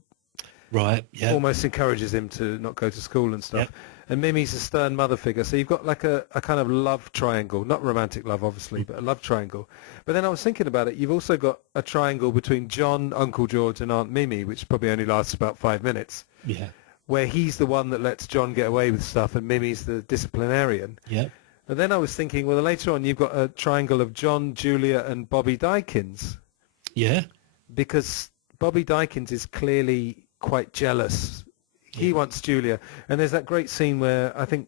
almost encourages him to not go to school and stuff. Yep. And Mimi's a stern mother figure. So you've got like a kind of love triangle, not romantic love, obviously, but a love triangle. But then I was thinking about it. You've also got a triangle between John, Uncle George and Aunt Mimi, which probably only lasts about 5 minutes. Yeah. Where he's the one that lets John get away with stuff and Mimi's the disciplinarian. Yeah. And then I was thinking, well, later on you've got a triangle of John, Julia and Bobby Dykins. Yeah. Because Bobby Dykins is clearly quite jealous. He wants Julia. And there's that great scene where I think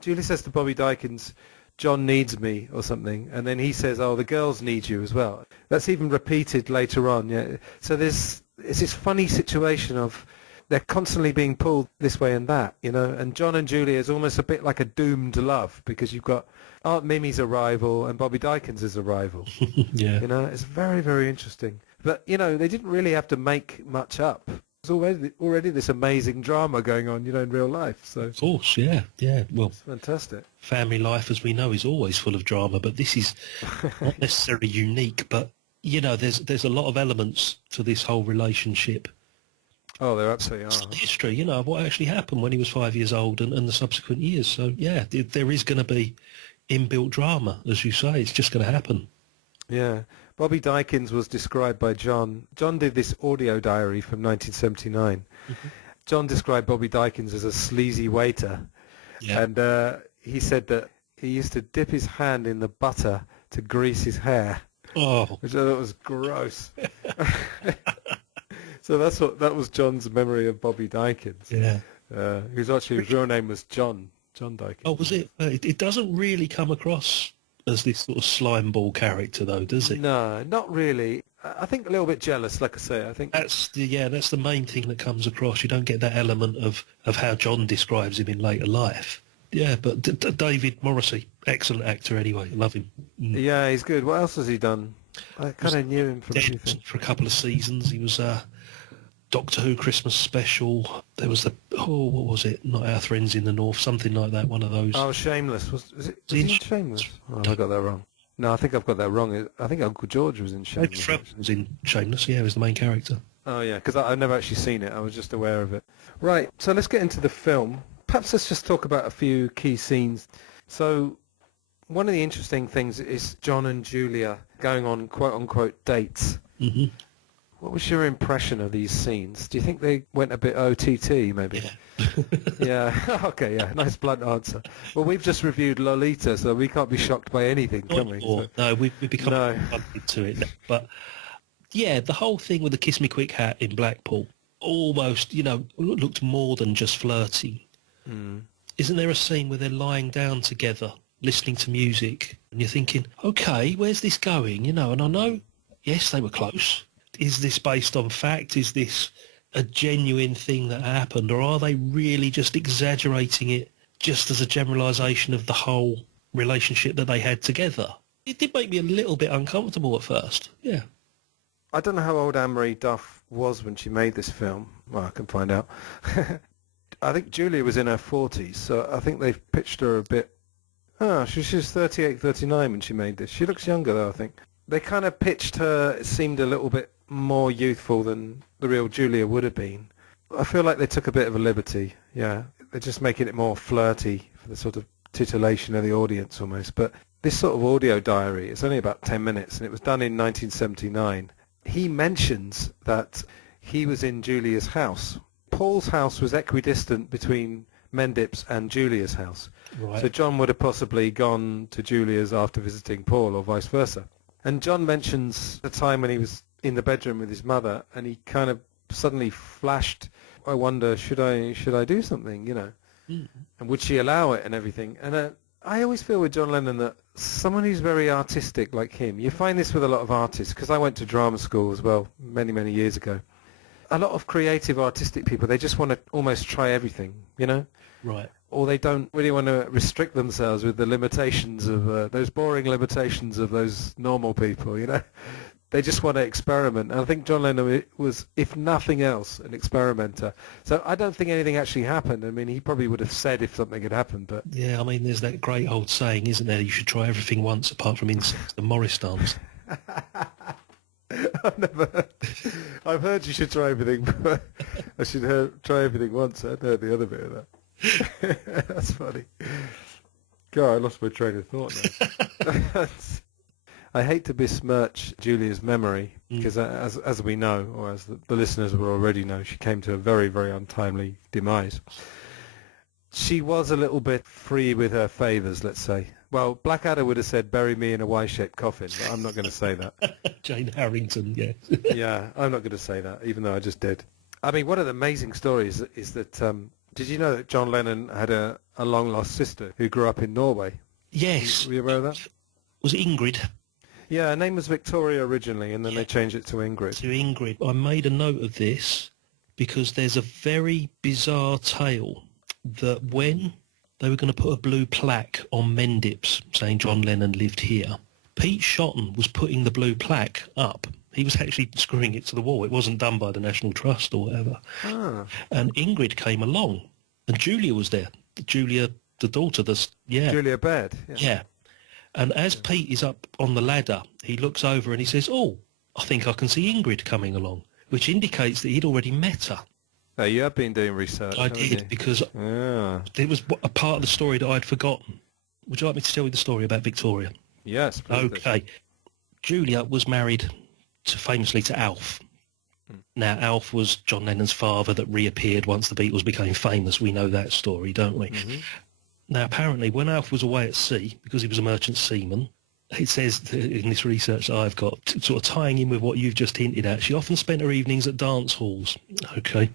Julia says to Bobby Dykins, John needs me or something. And then he says, oh, the girls need you as well. That's even repeated later on. Yeah. So it's this funny situation of they're constantly being pulled this way and that, and John and Julia is almost a bit like a doomed love, because you've got Aunt Mimi's a rival and Bobby Dykins is a rival. Yeah. It's very, very interesting. But, they didn't really have to make much up. There's already this amazing drama going on, in real life. So of course, yeah. Well, it's fantastic. Family life, as we know, is always full of drama, but this is not necessarily unique. But there's a lot of elements to this whole relationship. Oh, there absolutely are. History, of what actually happened when he was 5 years old and the subsequent years. So yeah, there is going to be inbuilt drama, as you say. It's just going to happen. Yeah. Bobby Dykins was described by John. John did this audio diary from 1979. Mm-hmm. John described Bobby Dykins as a sleazy waiter. Yeah. And he said that he used to dip his hand in the butter to grease his hair. Oh. Which I thought was gross. So that was John's memory of Bobby Dykins. Yeah. His real name was John Dykins. Oh, was it? It doesn't really come across as this sort of slime ball character, though, does it? No, not really. I think a little bit jealous, like I say. I think that's the main thing that comes across. You don't get that element of how John describes him in later life. Yeah, but David Morrissey, excellent actor anyway. Love him. Mm. Yeah, he's good. What else has he done? I kind of knew him from a few things. For a couple of seasons. He was Doctor Who Christmas special. There was what was it? Not Our Friends in the North, something like that. One of those. Oh, Shameless. Was he in Shameless? Oh, I got that wrong. No, I think I've got that wrong. I think Uncle George was in Shameless. David was in Shameless. Yeah, he was the main character. Oh yeah, because I've never actually seen it. I was just aware of it. Right. So let's get into the film. Perhaps let's just talk about a few key scenes. So one of the interesting things is John and Julia going on quote-unquote dates. Mm-hmm. What was your impression of these scenes? Do you think they went a bit OTT, maybe? Yeah. Yeah. Okay, yeah. Nice blunt answer. Well, we've just reviewed Lolita, so we can't be shocked by anything, can we? So, no, we've become accustomed to it. But, yeah, the whole thing with the Kiss Me Quick hat in Blackpool almost, looked more than just flirting. Mm. Isn't there a scene where they're lying down together, listening to music, and you're thinking, okay, where's this going? And I know, yes, they were close. Is this based on fact? Is this a genuine thing that happened? Or are they really just exaggerating it just as a generalisation of the whole relationship that they had together? It did make me a little bit uncomfortable at first, yeah. I don't know how old Anne-Marie Duff was when she made this film. Well, I can find out. I think Julia was in her 40s, so I think they've pitched her a bit... she was 38, 39 when she made this. She looks younger, though, I think. They kind of pitched her, it seemed a little bit more youthful than the real Julia would have been. I feel like they took a bit of a liberty, yeah. They're just making it more flirty for the sort of titillation of the audience almost. But this sort of audio diary, it's only about 10 minutes, and it was done in 1979. He mentions that he was in Julia's house. Paul's house was equidistant between Mendip's and Julia's house. Right. So John would have possibly gone to Julia's after visiting Paul or vice versa. And John mentions the time when he was in the bedroom with his mother and he kind of suddenly flashed, I wonder, should I do something, Mm. And would she allow it and everything? And I always feel with John Lennon that someone who's very artistic like him, you find this with a lot of artists, because I went to drama school as well many, many years ago. A lot of creative, artistic people, they just want to almost try everything, Right. Or they don't really want to restrict themselves with the limitations of those boring limitations of those normal people, They just want to experiment. And I think John Lennon was, if nothing else, an experimenter. So I don't think anything actually happened. I mean, he probably would have said if something had happened, but... Yeah, I mean, there's that great old saying, isn't there? You should try everything once apart from insects, the Morris dance. I've heard you should try everything, but I should try everything once. I hadn't heard the other bit of that. That's funny. God, I lost my train of thought now. I hate to besmirch Julia's memory, because as we know, or as the listeners will already know, she came to a very, very untimely demise. She was a little bit free with her favours, let's say. Well, Blackadder would have said, bury me in a Y-shaped coffin, but I'm not going to say that. Jane Harrington, yeah. Yeah, I'm not going to say that, even though I just did. I mean, one of the amazing stories is that, did you know that John Lennon had a long-lost sister who grew up in Norway? Yes. Were you aware of that? Was it Ingrid? Yeah, her name was Victoria originally, and then they changed it to Ingrid. To Ingrid. I made a note of this because there's a very bizarre tale that when they were going to put a blue plaque on Mendip's saying John Lennon lived here, Pete Shotton was putting the blue plaque up. He was actually screwing it to the wall. It wasn't done by the National Trust or whatever. Ah. And Ingrid came along, and Julia was there. Julia, the daughter, Julia Baird. Yeah. And as Pete is up on the ladder, he looks over and he says, oh, I think I can see Ingrid coming along, which indicates that he'd already met her. Oh, you have been doing research, I did, because it was a part of the story that I'd forgotten. Would you like me to tell you the story about Victoria? Yes, please. Okay. Julia was married famously to Alf. Now, Alf was John Lennon's father that reappeared once the Beatles became famous. We know that story, don't we? Mm-hmm. Now, apparently, when Alf was away at sea, because he was a merchant seaman, it says in this research that I've got, sort of tying in with what you've just hinted at, she often spent her evenings at dance halls. Okay.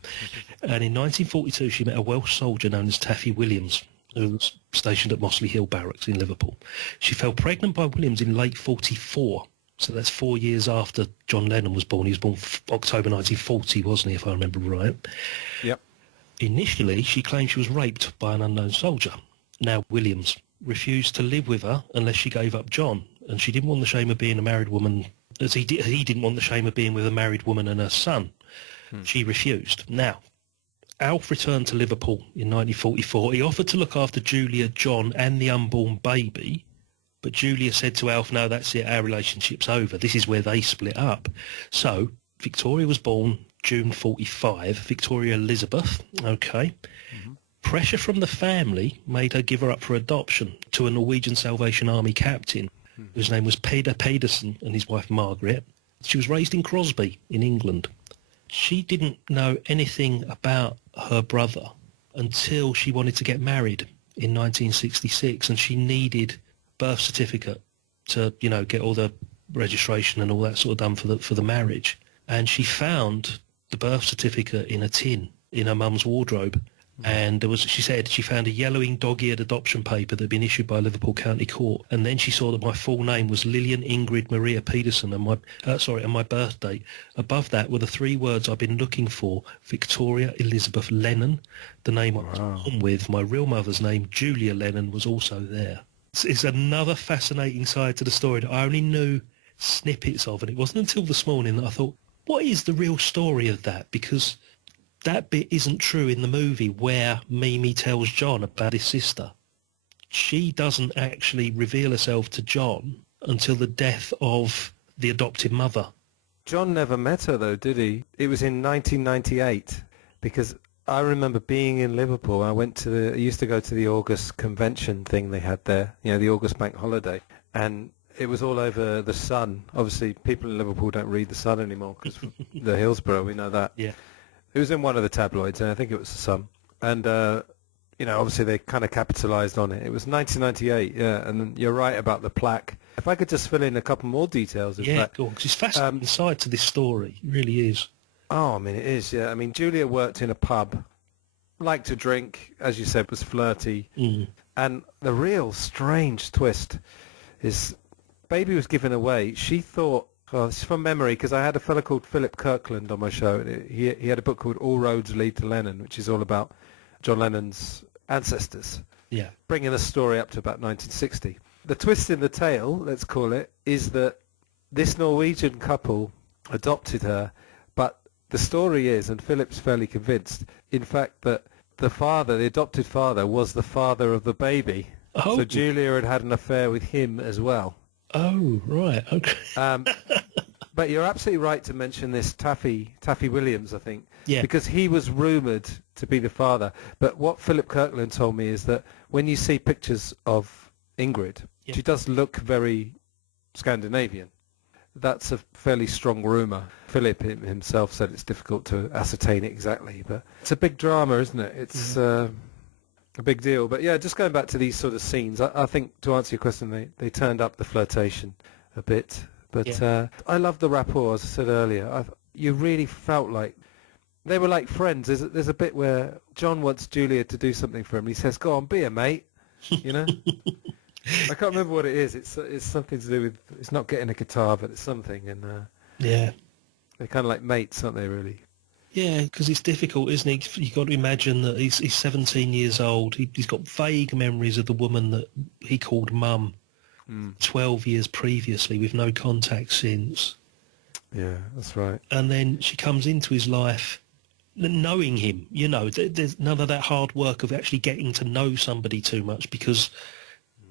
And in 1942, she met a Welsh soldier known as Taffy Williams, who was stationed at Mossley Hill Barracks in Liverpool. She fell pregnant by Williams in late 44. So that's 4 years after John Lennon was born. He was born October 1940, wasn't he, if I remember right? Yep. Initially, she claimed she was raped by an unknown soldier. Now, Williams refused to live with her unless she gave up John, and she didn't want the shame of being a married woman, as he didn't want the shame of being with a married woman and her son. She refused. Now, Alf returned to Liverpool in 1944. He offered to look after Julia, John and the unborn baby, but Julia said to Alf, no, that's it, our relationship's over. This is where they split up. So Victoria was born June 45, Victoria Elizabeth, okay. Mm-hmm. Pressure from the family made her give her up for adoption to a Norwegian Salvation Army captain whose name was Peder Pedersen, and his wife Margaret. She was raised in Crosby in England. She didn't know anything about her brother until she wanted to get married in 1966, and she needed birth certificate to, you know, get all the registration and all that sort of done for the marriage. And she found the birth certificate in a tin in her mum's wardrobe. And she said she found a yellowing dog-eared adoption paper that had been issued by Liverpool County Court. And then she saw that my full name was Lillian Ingrid Maria Pedersen and my birth date. Above that were the three words I've been looking for: Victoria Elizabeth Lennon. The name I was born with, my real mother's name, Julia Lennon, was also there. It's another fascinating side to the story that I only knew snippets of, and it wasn't until this morning that I thought, what is the real story of that? Because that bit isn't true in the movie where Mimi tells John about his sister. She doesn't actually reveal herself to John until the death of the adopted mother. John never met her, though, did he? It was in 1998, because I remember being in Liverpool. I used to go to the August convention thing they had there, you know, the August bank holiday, and it was all over the Sun. Obviously, people in Liverpool don't read the Sun anymore because the Hillsborough, we know that. Yeah. It was in one of the tabloids, and I think it was the Sun. And, you know, obviously they kind of capitalised on it. It was 1998, yeah, and you're right about the plaque. If I could just fill in a couple more details of that. Yeah, go on, because it's fascinating side to this story. It really is. Oh, I mean, it is, yeah. I mean, Julia worked in a pub, liked to drink, as you said, was flirty. Mm. And the real strange twist is baby was given away. She thought, well, it's from memory, because I had a fellow called Philip Kirkland on my show. He had a book called All Roads Lead to Lennon, which is all about John Lennon's ancestors. Yeah. Bringing the story up to about 1960. The twist in the tale, let's call it, is that this Norwegian couple adopted her, but the story is, and Philip's fairly convinced, in fact, that the adopted father, was the father of the baby. Oh. So Julia had an affair with him as well. Oh, right, okay. But you're absolutely right to mention this Taffy Williams, I think, yeah, because he was rumoured to be the father. But what Philip Kirkland told me is that when you see pictures of Ingrid, she does look very Scandinavian. That's a fairly strong rumour. Philip himself said it's difficult to ascertain it exactly, but it's a big drama, isn't it? It's a big deal. But yeah, just going back to these sort of scenes, I think to answer your question, they turned up the flirtation a bit. But I love the rapport, as I said earlier. You really felt like they were like friends. There's a bit where John wants Julia to do something for him. He says, go on, be a mate, you know? I can't remember what it is. It's something to do with, it's not getting a guitar, but it's something. And yeah, they're kind of like mates, aren't they, really? Yeah, because it's difficult, isn't it? You've got to imagine that he's 17 years old. He's got vague memories of the woman that he called Mum 12 years previously, with no contact since. Yeah, that's right. And then she comes into his life knowing him. You know, there's none of that hard work of actually getting to know somebody too much, because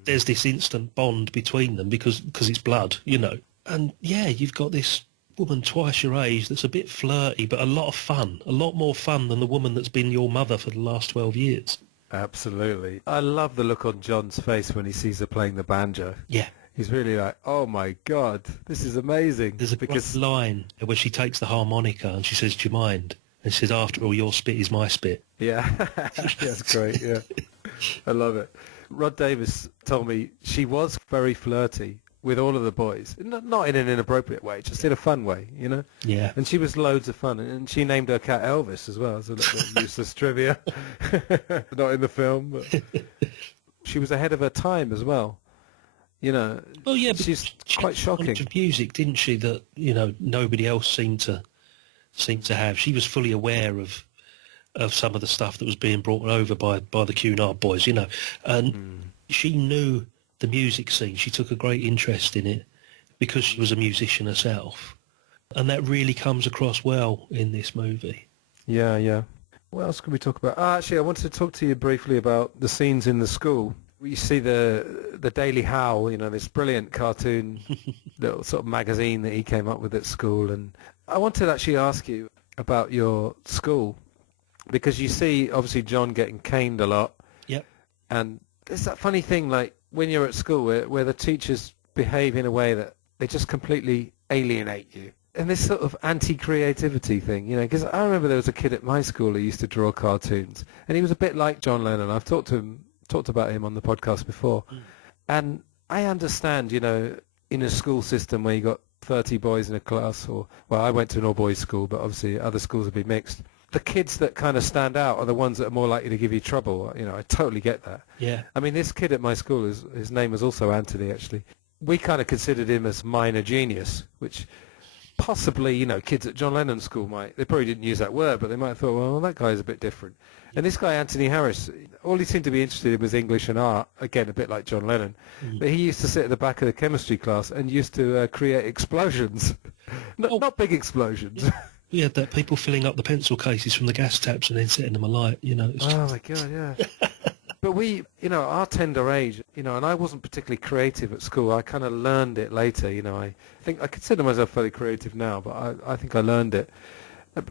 there's this instant bond between them because it's blood, you know. And yeah, you've got this woman twice your age that's a bit flirty, but a lot of fun, a lot more fun than the woman that's been your mother for the last 12 years. Absolutely. I love the look on John's face when he sees her playing the banjo. Yeah. he's really like, oh my God, this is amazing. There's a great line where she takes the harmonica and she says, do you mind? And she says, after all, your spit is my spit. Yeah, that's great, yeah. I love it. Rod Davis told me she was very flirty with all of the boys. Not in an inappropriate way, just in a fun way, you know? Yeah. And she was loads of fun. And she named her cat Elvis as well, as a little bit of useless trivia. Not in the film, but she was ahead of her time as well. You know, well, yeah, but she's she quite had shocking. knowledge of music, didn't she, that, you know, nobody else seemed to have. She was fully aware of some of the stuff that was being brought over by the Cunard boys, you know. And she knew the music scene. She took a great interest in it because she was a musician herself. And that really comes across well in this movie. Yeah, yeah. What else can we talk about? Actually, I wanted to talk to you briefly about the scenes in the school. You see the Daily Howl, you know, this brilliant cartoon little sort of magazine that he came up with at school. And I wanted to actually ask you about your school, because you see, obviously, John getting caned a lot. Yep. And there's that funny thing, like, when you're at school where the teachers behave in a way that they just completely alienate you. And this sort of anti-creativity thing, you know, because I remember there was a kid at my school who used to draw cartoons, and he was a bit like John Lennon. I've talked about him on the podcast before. And I understand, you know, in a school system where you got 30 boys in a class, or, well, I went to an all-boys school, but obviously other schools would be mixed. The kids that kind of stand out are the ones that are more likely to give you trouble. You know, I totally get that. Yeah. I mean, this kid at my school, his name was also Anthony, actually. We kind of considered him as minor genius, which possibly, you know, kids at John Lennon's school they probably didn't use that word, but they might have thought, well, that guy's a bit different. And this guy, Anthony Harris, all he seemed to be interested in was English and art, again, a bit like John Lennon. But he used to sit at the back of the chemistry class and used to create explosions. Not big explosions. We had that people filling up the pencil cases from the gas taps and then setting them alight, you know. Oh, my God, yeah. But we, you know, our tender age, you know, and I wasn't particularly creative at school. I kind of learned it later, you know. I think I consider myself fairly creative now, but I think I learned it.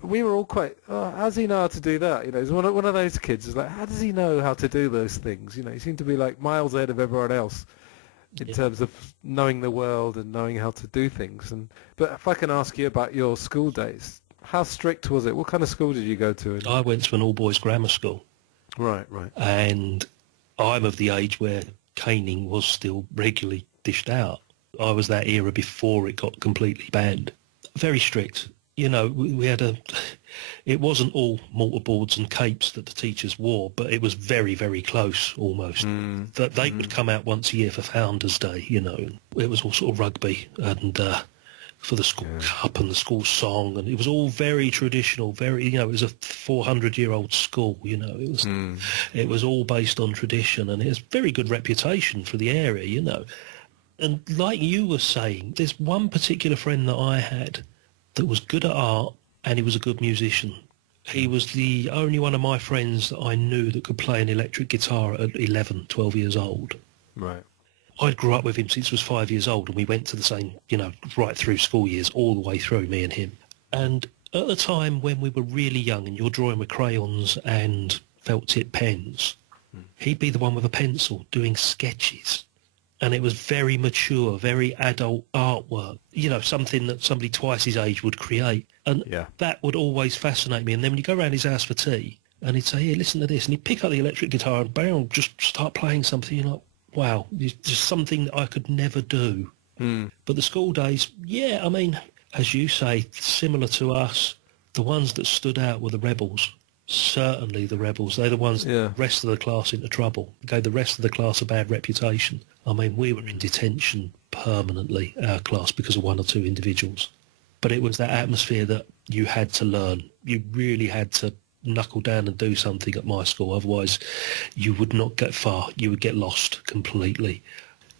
We were all quite, how does he know how to do that? You know, he's one of those kids who's like, how does he know how to do those things? You know, he seemed to be like miles ahead of everyone else in terms of knowing the world and knowing how to do things. But if I can ask you about your school days, how strict was it? What kind of school did you go to? I went to an all-boys grammar school. Right. And I'm of the age where caning was still regularly dished out. I was that era before it got completely banned. Very strict. You know, we had it wasn't all mortarboards and capes that the teachers wore, but it was very, very close almost. That they would come out once a year for Founders Day, you know. It was all sort of rugby and for the school cup and the school song, and it was all very traditional, very, you know, it was a 400-year-old school, you know. It was all based on tradition, and it has very good reputation for the area, you know. And like you were saying, there's one particular friend that I had that was good at art, and he was a good musician. He was the only one of my friends that I knew that could play an electric guitar at 11, 12 years old. Right. I grew up with him since he was 5 years old, and we went to the same, you know, right through school years, all the way through, me and him. And at the time when we were really young and you're drawing with crayons and felt tip pens, he'd be the one with a pencil doing sketches. And it was very mature, very adult artwork, you know, something that somebody twice his age would create. And that would always fascinate me. And then when you go around his house for tea, and he'd say, here, listen to this, and he'd pick up the electric guitar and bam, just start playing something, you're like, wow, it's just something that I could never do. But the school days, I mean, as you say, similar to us, the ones that stood out were the rebels. Certainly the rebels. They're the ones that the rest of the class into trouble, gave the rest of the class a bad reputation. I mean, we were in detention permanently, our class, because of one or two individuals. But it was that atmosphere that you had to learn. You really had to knuckle down and do something at my school, otherwise you would not get far. You would get lost completely.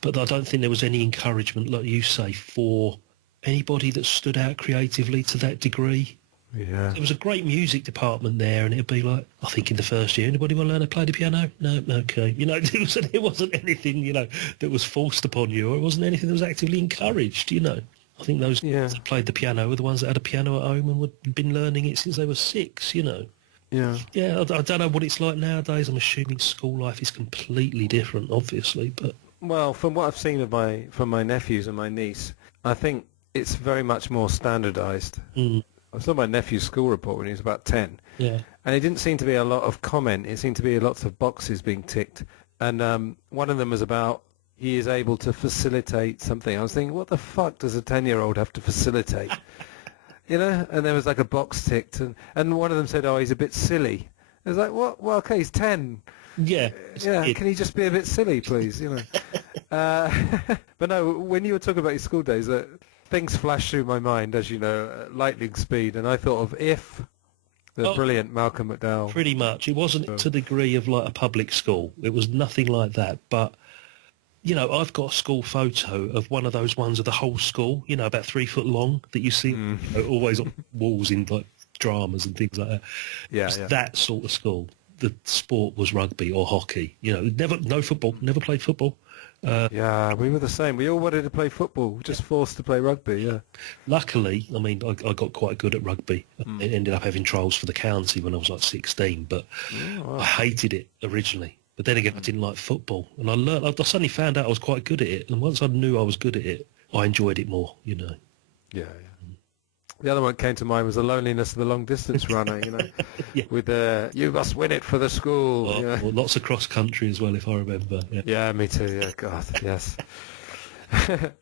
But I don't think there was any encouragement, like you say, for anybody that stood out creatively to that degree. There was a great music department there, and it'd be like, I think in the first year, anybody want to learn to play the piano? No, okay. You know, it wasn't anything, you know, that was forced upon you, or it wasn't anything that was actively encouraged, you know. I think those that played the piano were the ones that had a piano at home and had been learning it since they were 6, you know. I don't know what it's like nowadays. I'm assuming school life is completely different, obviously, but... Well, from what I've seen from my nephews and my niece, I think it's very much more standardised. I saw my nephew's school report when he was about 10. Yeah. And it didn't seem to be a lot of comment. It seemed to be lots of boxes being ticked. And one of them was about he is able to facilitate something. I was thinking, what the fuck does a 10-year-old have to facilitate? You know? And there was like a box ticked. And one of them said, oh, he's a bit silly. I was like, what? Well, okay, he's 10. Yeah. Yeah, can he just be a bit silly, please? You know. But no, when you were talking about your school days, things flashed through my mind, as you know, at lightning speed. And I thought of the brilliant Malcolm McDowell. Pretty much. It wasn't to the degree of like a public school. It was nothing like that. But, you know, I've got a school photo of one of those ones of the whole school, you know, about 3 foot long that you see always on walls in like dramas and things like that. Yeah, It's that sort of school. The sport was rugby or hockey. You know, no football, never played football. Yeah, we were the same. We all wanted to play football, just forced to play rugby, yeah. Luckily, I mean, I got quite good at rugby. I ended up having trials for the county when I was like 16, but I hated it originally. But then again, I didn't like football. And I suddenly found out I was quite good at it. And once I knew I was good at it, I enjoyed it more, you know. Yeah. The other one that came to mind was the loneliness of the long-distance runner, you know, with you must win it for the school. Oh, yeah. Well, lots of cross-country as well, if I remember. Yeah, me too, yeah, God, yes.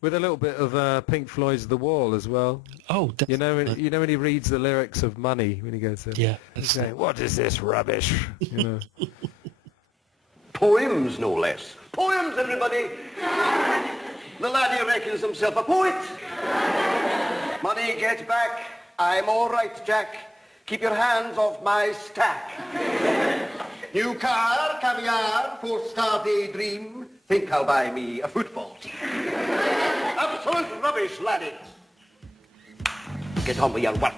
With a little bit of Pink Floyd's The Wall as well. Oh, definitely. You know when he reads the lyrics of Money, when he goes to... Yeah. He's saying, what is this rubbish? You know. Poems, no less. Poems, everybody! The laddie reckons himself a poet. Money, get back. I'm all right, Jack. Keep your hands off my stack. New car, caviar, four-star daydream. Think I'll buy me a football team. Absolute rubbish, laddie. Get on with your work.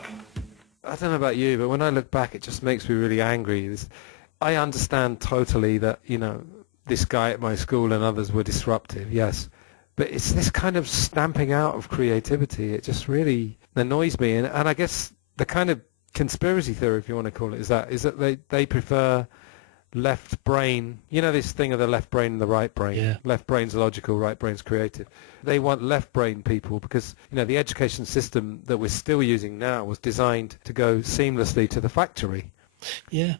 I don't know about you, but when I look back, it just makes me really angry. I understand totally that, you know, this guy at my school and others were disruptive, yes. But it's this kind of stamping out of creativity. It just really annoys me. And I guess the kind of conspiracy theory, if you want to call it, is that they prefer left brain. You know this thing of the left brain and the right brain. Yeah. Left brain's logical, right brain's creative. They want left brain people because, you know, the education system that we're still using now was designed to go seamlessly to the factory. Yeah.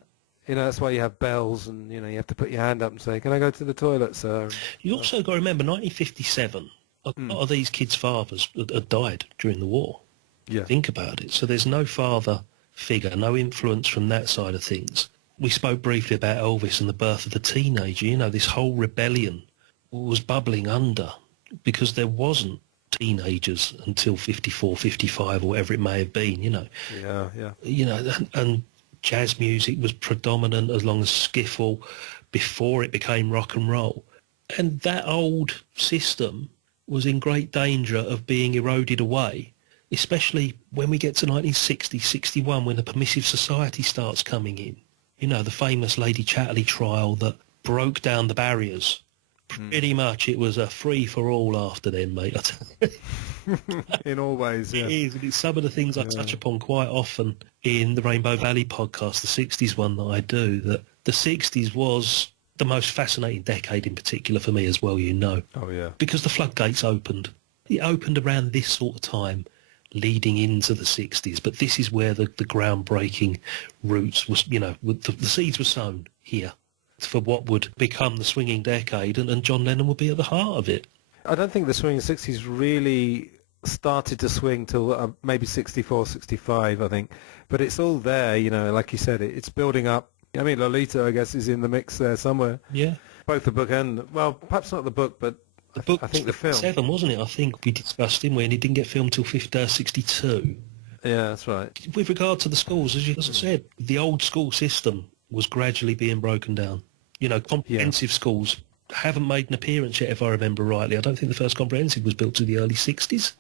You know, that's why you have bells and, you know, you have to put your hand up and say, can I go to the toilet, sir? You also got to remember, 1957, a lot of these kids' fathers had died during the war. Yeah. Think about it. So there's no father figure, no influence from that side of things. We spoke briefly about Elvis and the birth of the teenager. You know, this whole rebellion was bubbling under because there wasn't teenagers until 54, 55, or whatever it may have been, you know. Yeah. You know, and jazz music was predominant as long as skiffle before it became rock and roll. And that old system was in great danger of being eroded away, especially when we get to 1960, 61, when the permissive society starts coming in. You know, the famous Lady Chatterley trial that broke down the barriers. Pretty much it was a free-for-all after then, mate. In all ways, yeah. It is. It's some of the things I touch upon quite often in the Rainbow Valley podcast, the 60s one that I do, that the 60s was the most fascinating decade in particular for me as well, you know. Oh, yeah. Because the floodgates opened. It opened around this sort of time, leading into the 60s, but this is where the groundbreaking roots was, you know, the seeds were sown here for what would become the swinging decade, and John Lennon would be at the heart of it. I don't think the swinging 60s really started to swing till maybe 64, 65, I think. But it's all there, you know, like you said, it's building up. I mean, Lolita, I guess, is in the mix there somewhere. Yeah. Both the book and, well, perhaps not the book, but the book, I think the film. 7, wasn't it? I think we discussed, didn't we? And it didn't get filmed till 62. Yeah, that's right. With regard to the schools, as I said, the old school system was gradually being broken down. You know, comprehensive schools haven't made an appearance yet, if I remember rightly. I don't think the first comprehensive was built to the early 60s.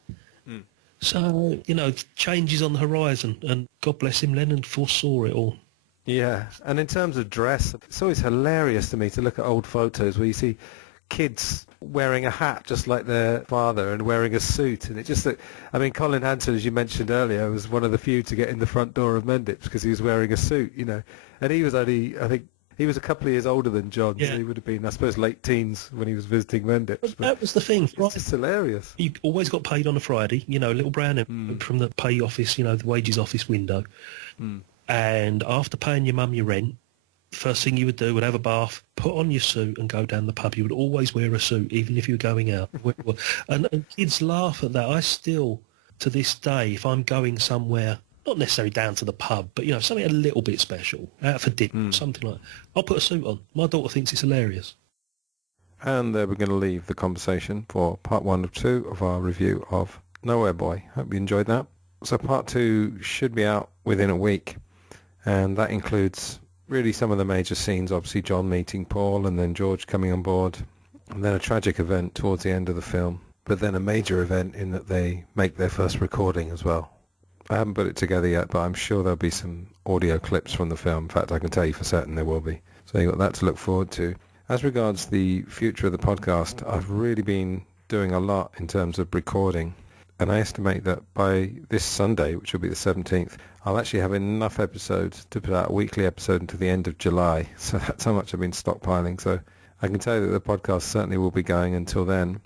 So, you know, change is on the horizon, and God bless him, Lennon foresaw it all. Yeah, and in terms of dress, it's always hilarious to me to look at old photos where you see kids wearing a hat just like their father and wearing a suit, and it just, I mean, Colin Hanson, as you mentioned earlier, was one of the few to get in the front door of Mendips because he was wearing a suit, you know, and he was only, I think, He was a couple of years older than John. Yeah. So he would have been, I suppose, late teens when he was visiting Mendips. But that was the thing. It's just hilarious. You always got paid on a Friday, a little brown from the pay office, the wages office window. And after paying your mum your rent, first thing you would do would have a bath, put on your suit and go down the pub. You would always wear a suit, even if you were going out. And kids laugh at that. I still, to this day, if I'm going somewhere, not necessarily down to the pub, but, something a little bit special, out for dinner, something like that, I'll put a suit on. My daughter thinks it's hilarious. And we're going to leave the conversation for part 1 of 2 of our review of Nowhere Boy. Hope you enjoyed that. So part 2 should be out within a week, and that includes really some of the major scenes, obviously John meeting Paul and then George coming on board, and then a tragic event towards the end of the film, but then a major event in that they make their first recording as well. I haven't put it together yet, but I'm sure there'll be some audio clips from the film. In fact, I can tell you for certain there will be. So you've got that to look forward to. As regards the future of the podcast, I've really been doing a lot in terms of recording, and I estimate that by this Sunday, which will be the 17th, I'll actually have enough episodes to put out a weekly episode until the end of July. So that's how much I've been stockpiling. So I can tell you that the podcast certainly will be going until then.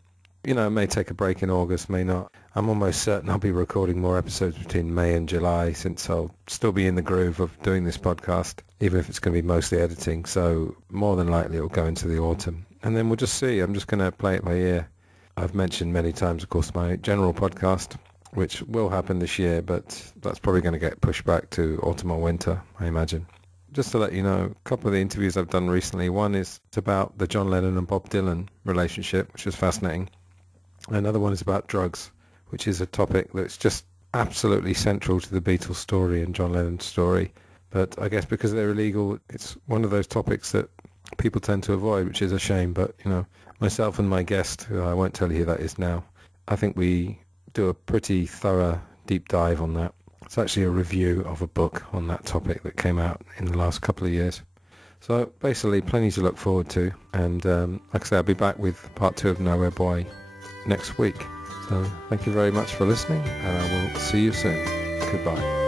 It may take a break in August, may not. I'm almost certain I'll be recording more episodes between May and July, since I'll still be in the groove of doing this podcast, even if it's going to be mostly editing. So more than likely it'll go into the autumn. And then we'll just see. I'm just going to play it by ear. I've mentioned many times, of course, my general podcast, which will happen this year, but that's probably going to get pushed back to autumn or winter, I imagine. Just to let you know, a couple of the interviews I've done recently, one is about the John Lennon and Bob Dylan relationship, which is fascinating. Another one is about drugs, which is a topic that's just absolutely central to the Beatles story and John Lennon's story. But I guess because they're illegal, it's one of those topics that people tend to avoid, which is a shame. But, myself and my guest, who I won't tell you who that is now, I think we do a pretty thorough deep dive on that. It's actually a review of a book on that topic that came out in the last couple of years. So basically plenty to look forward to. And like I say, I'll be back with part 2 of Nowhere Boy next week. So thank you very much for listening, and I will see you soon. Goodbye.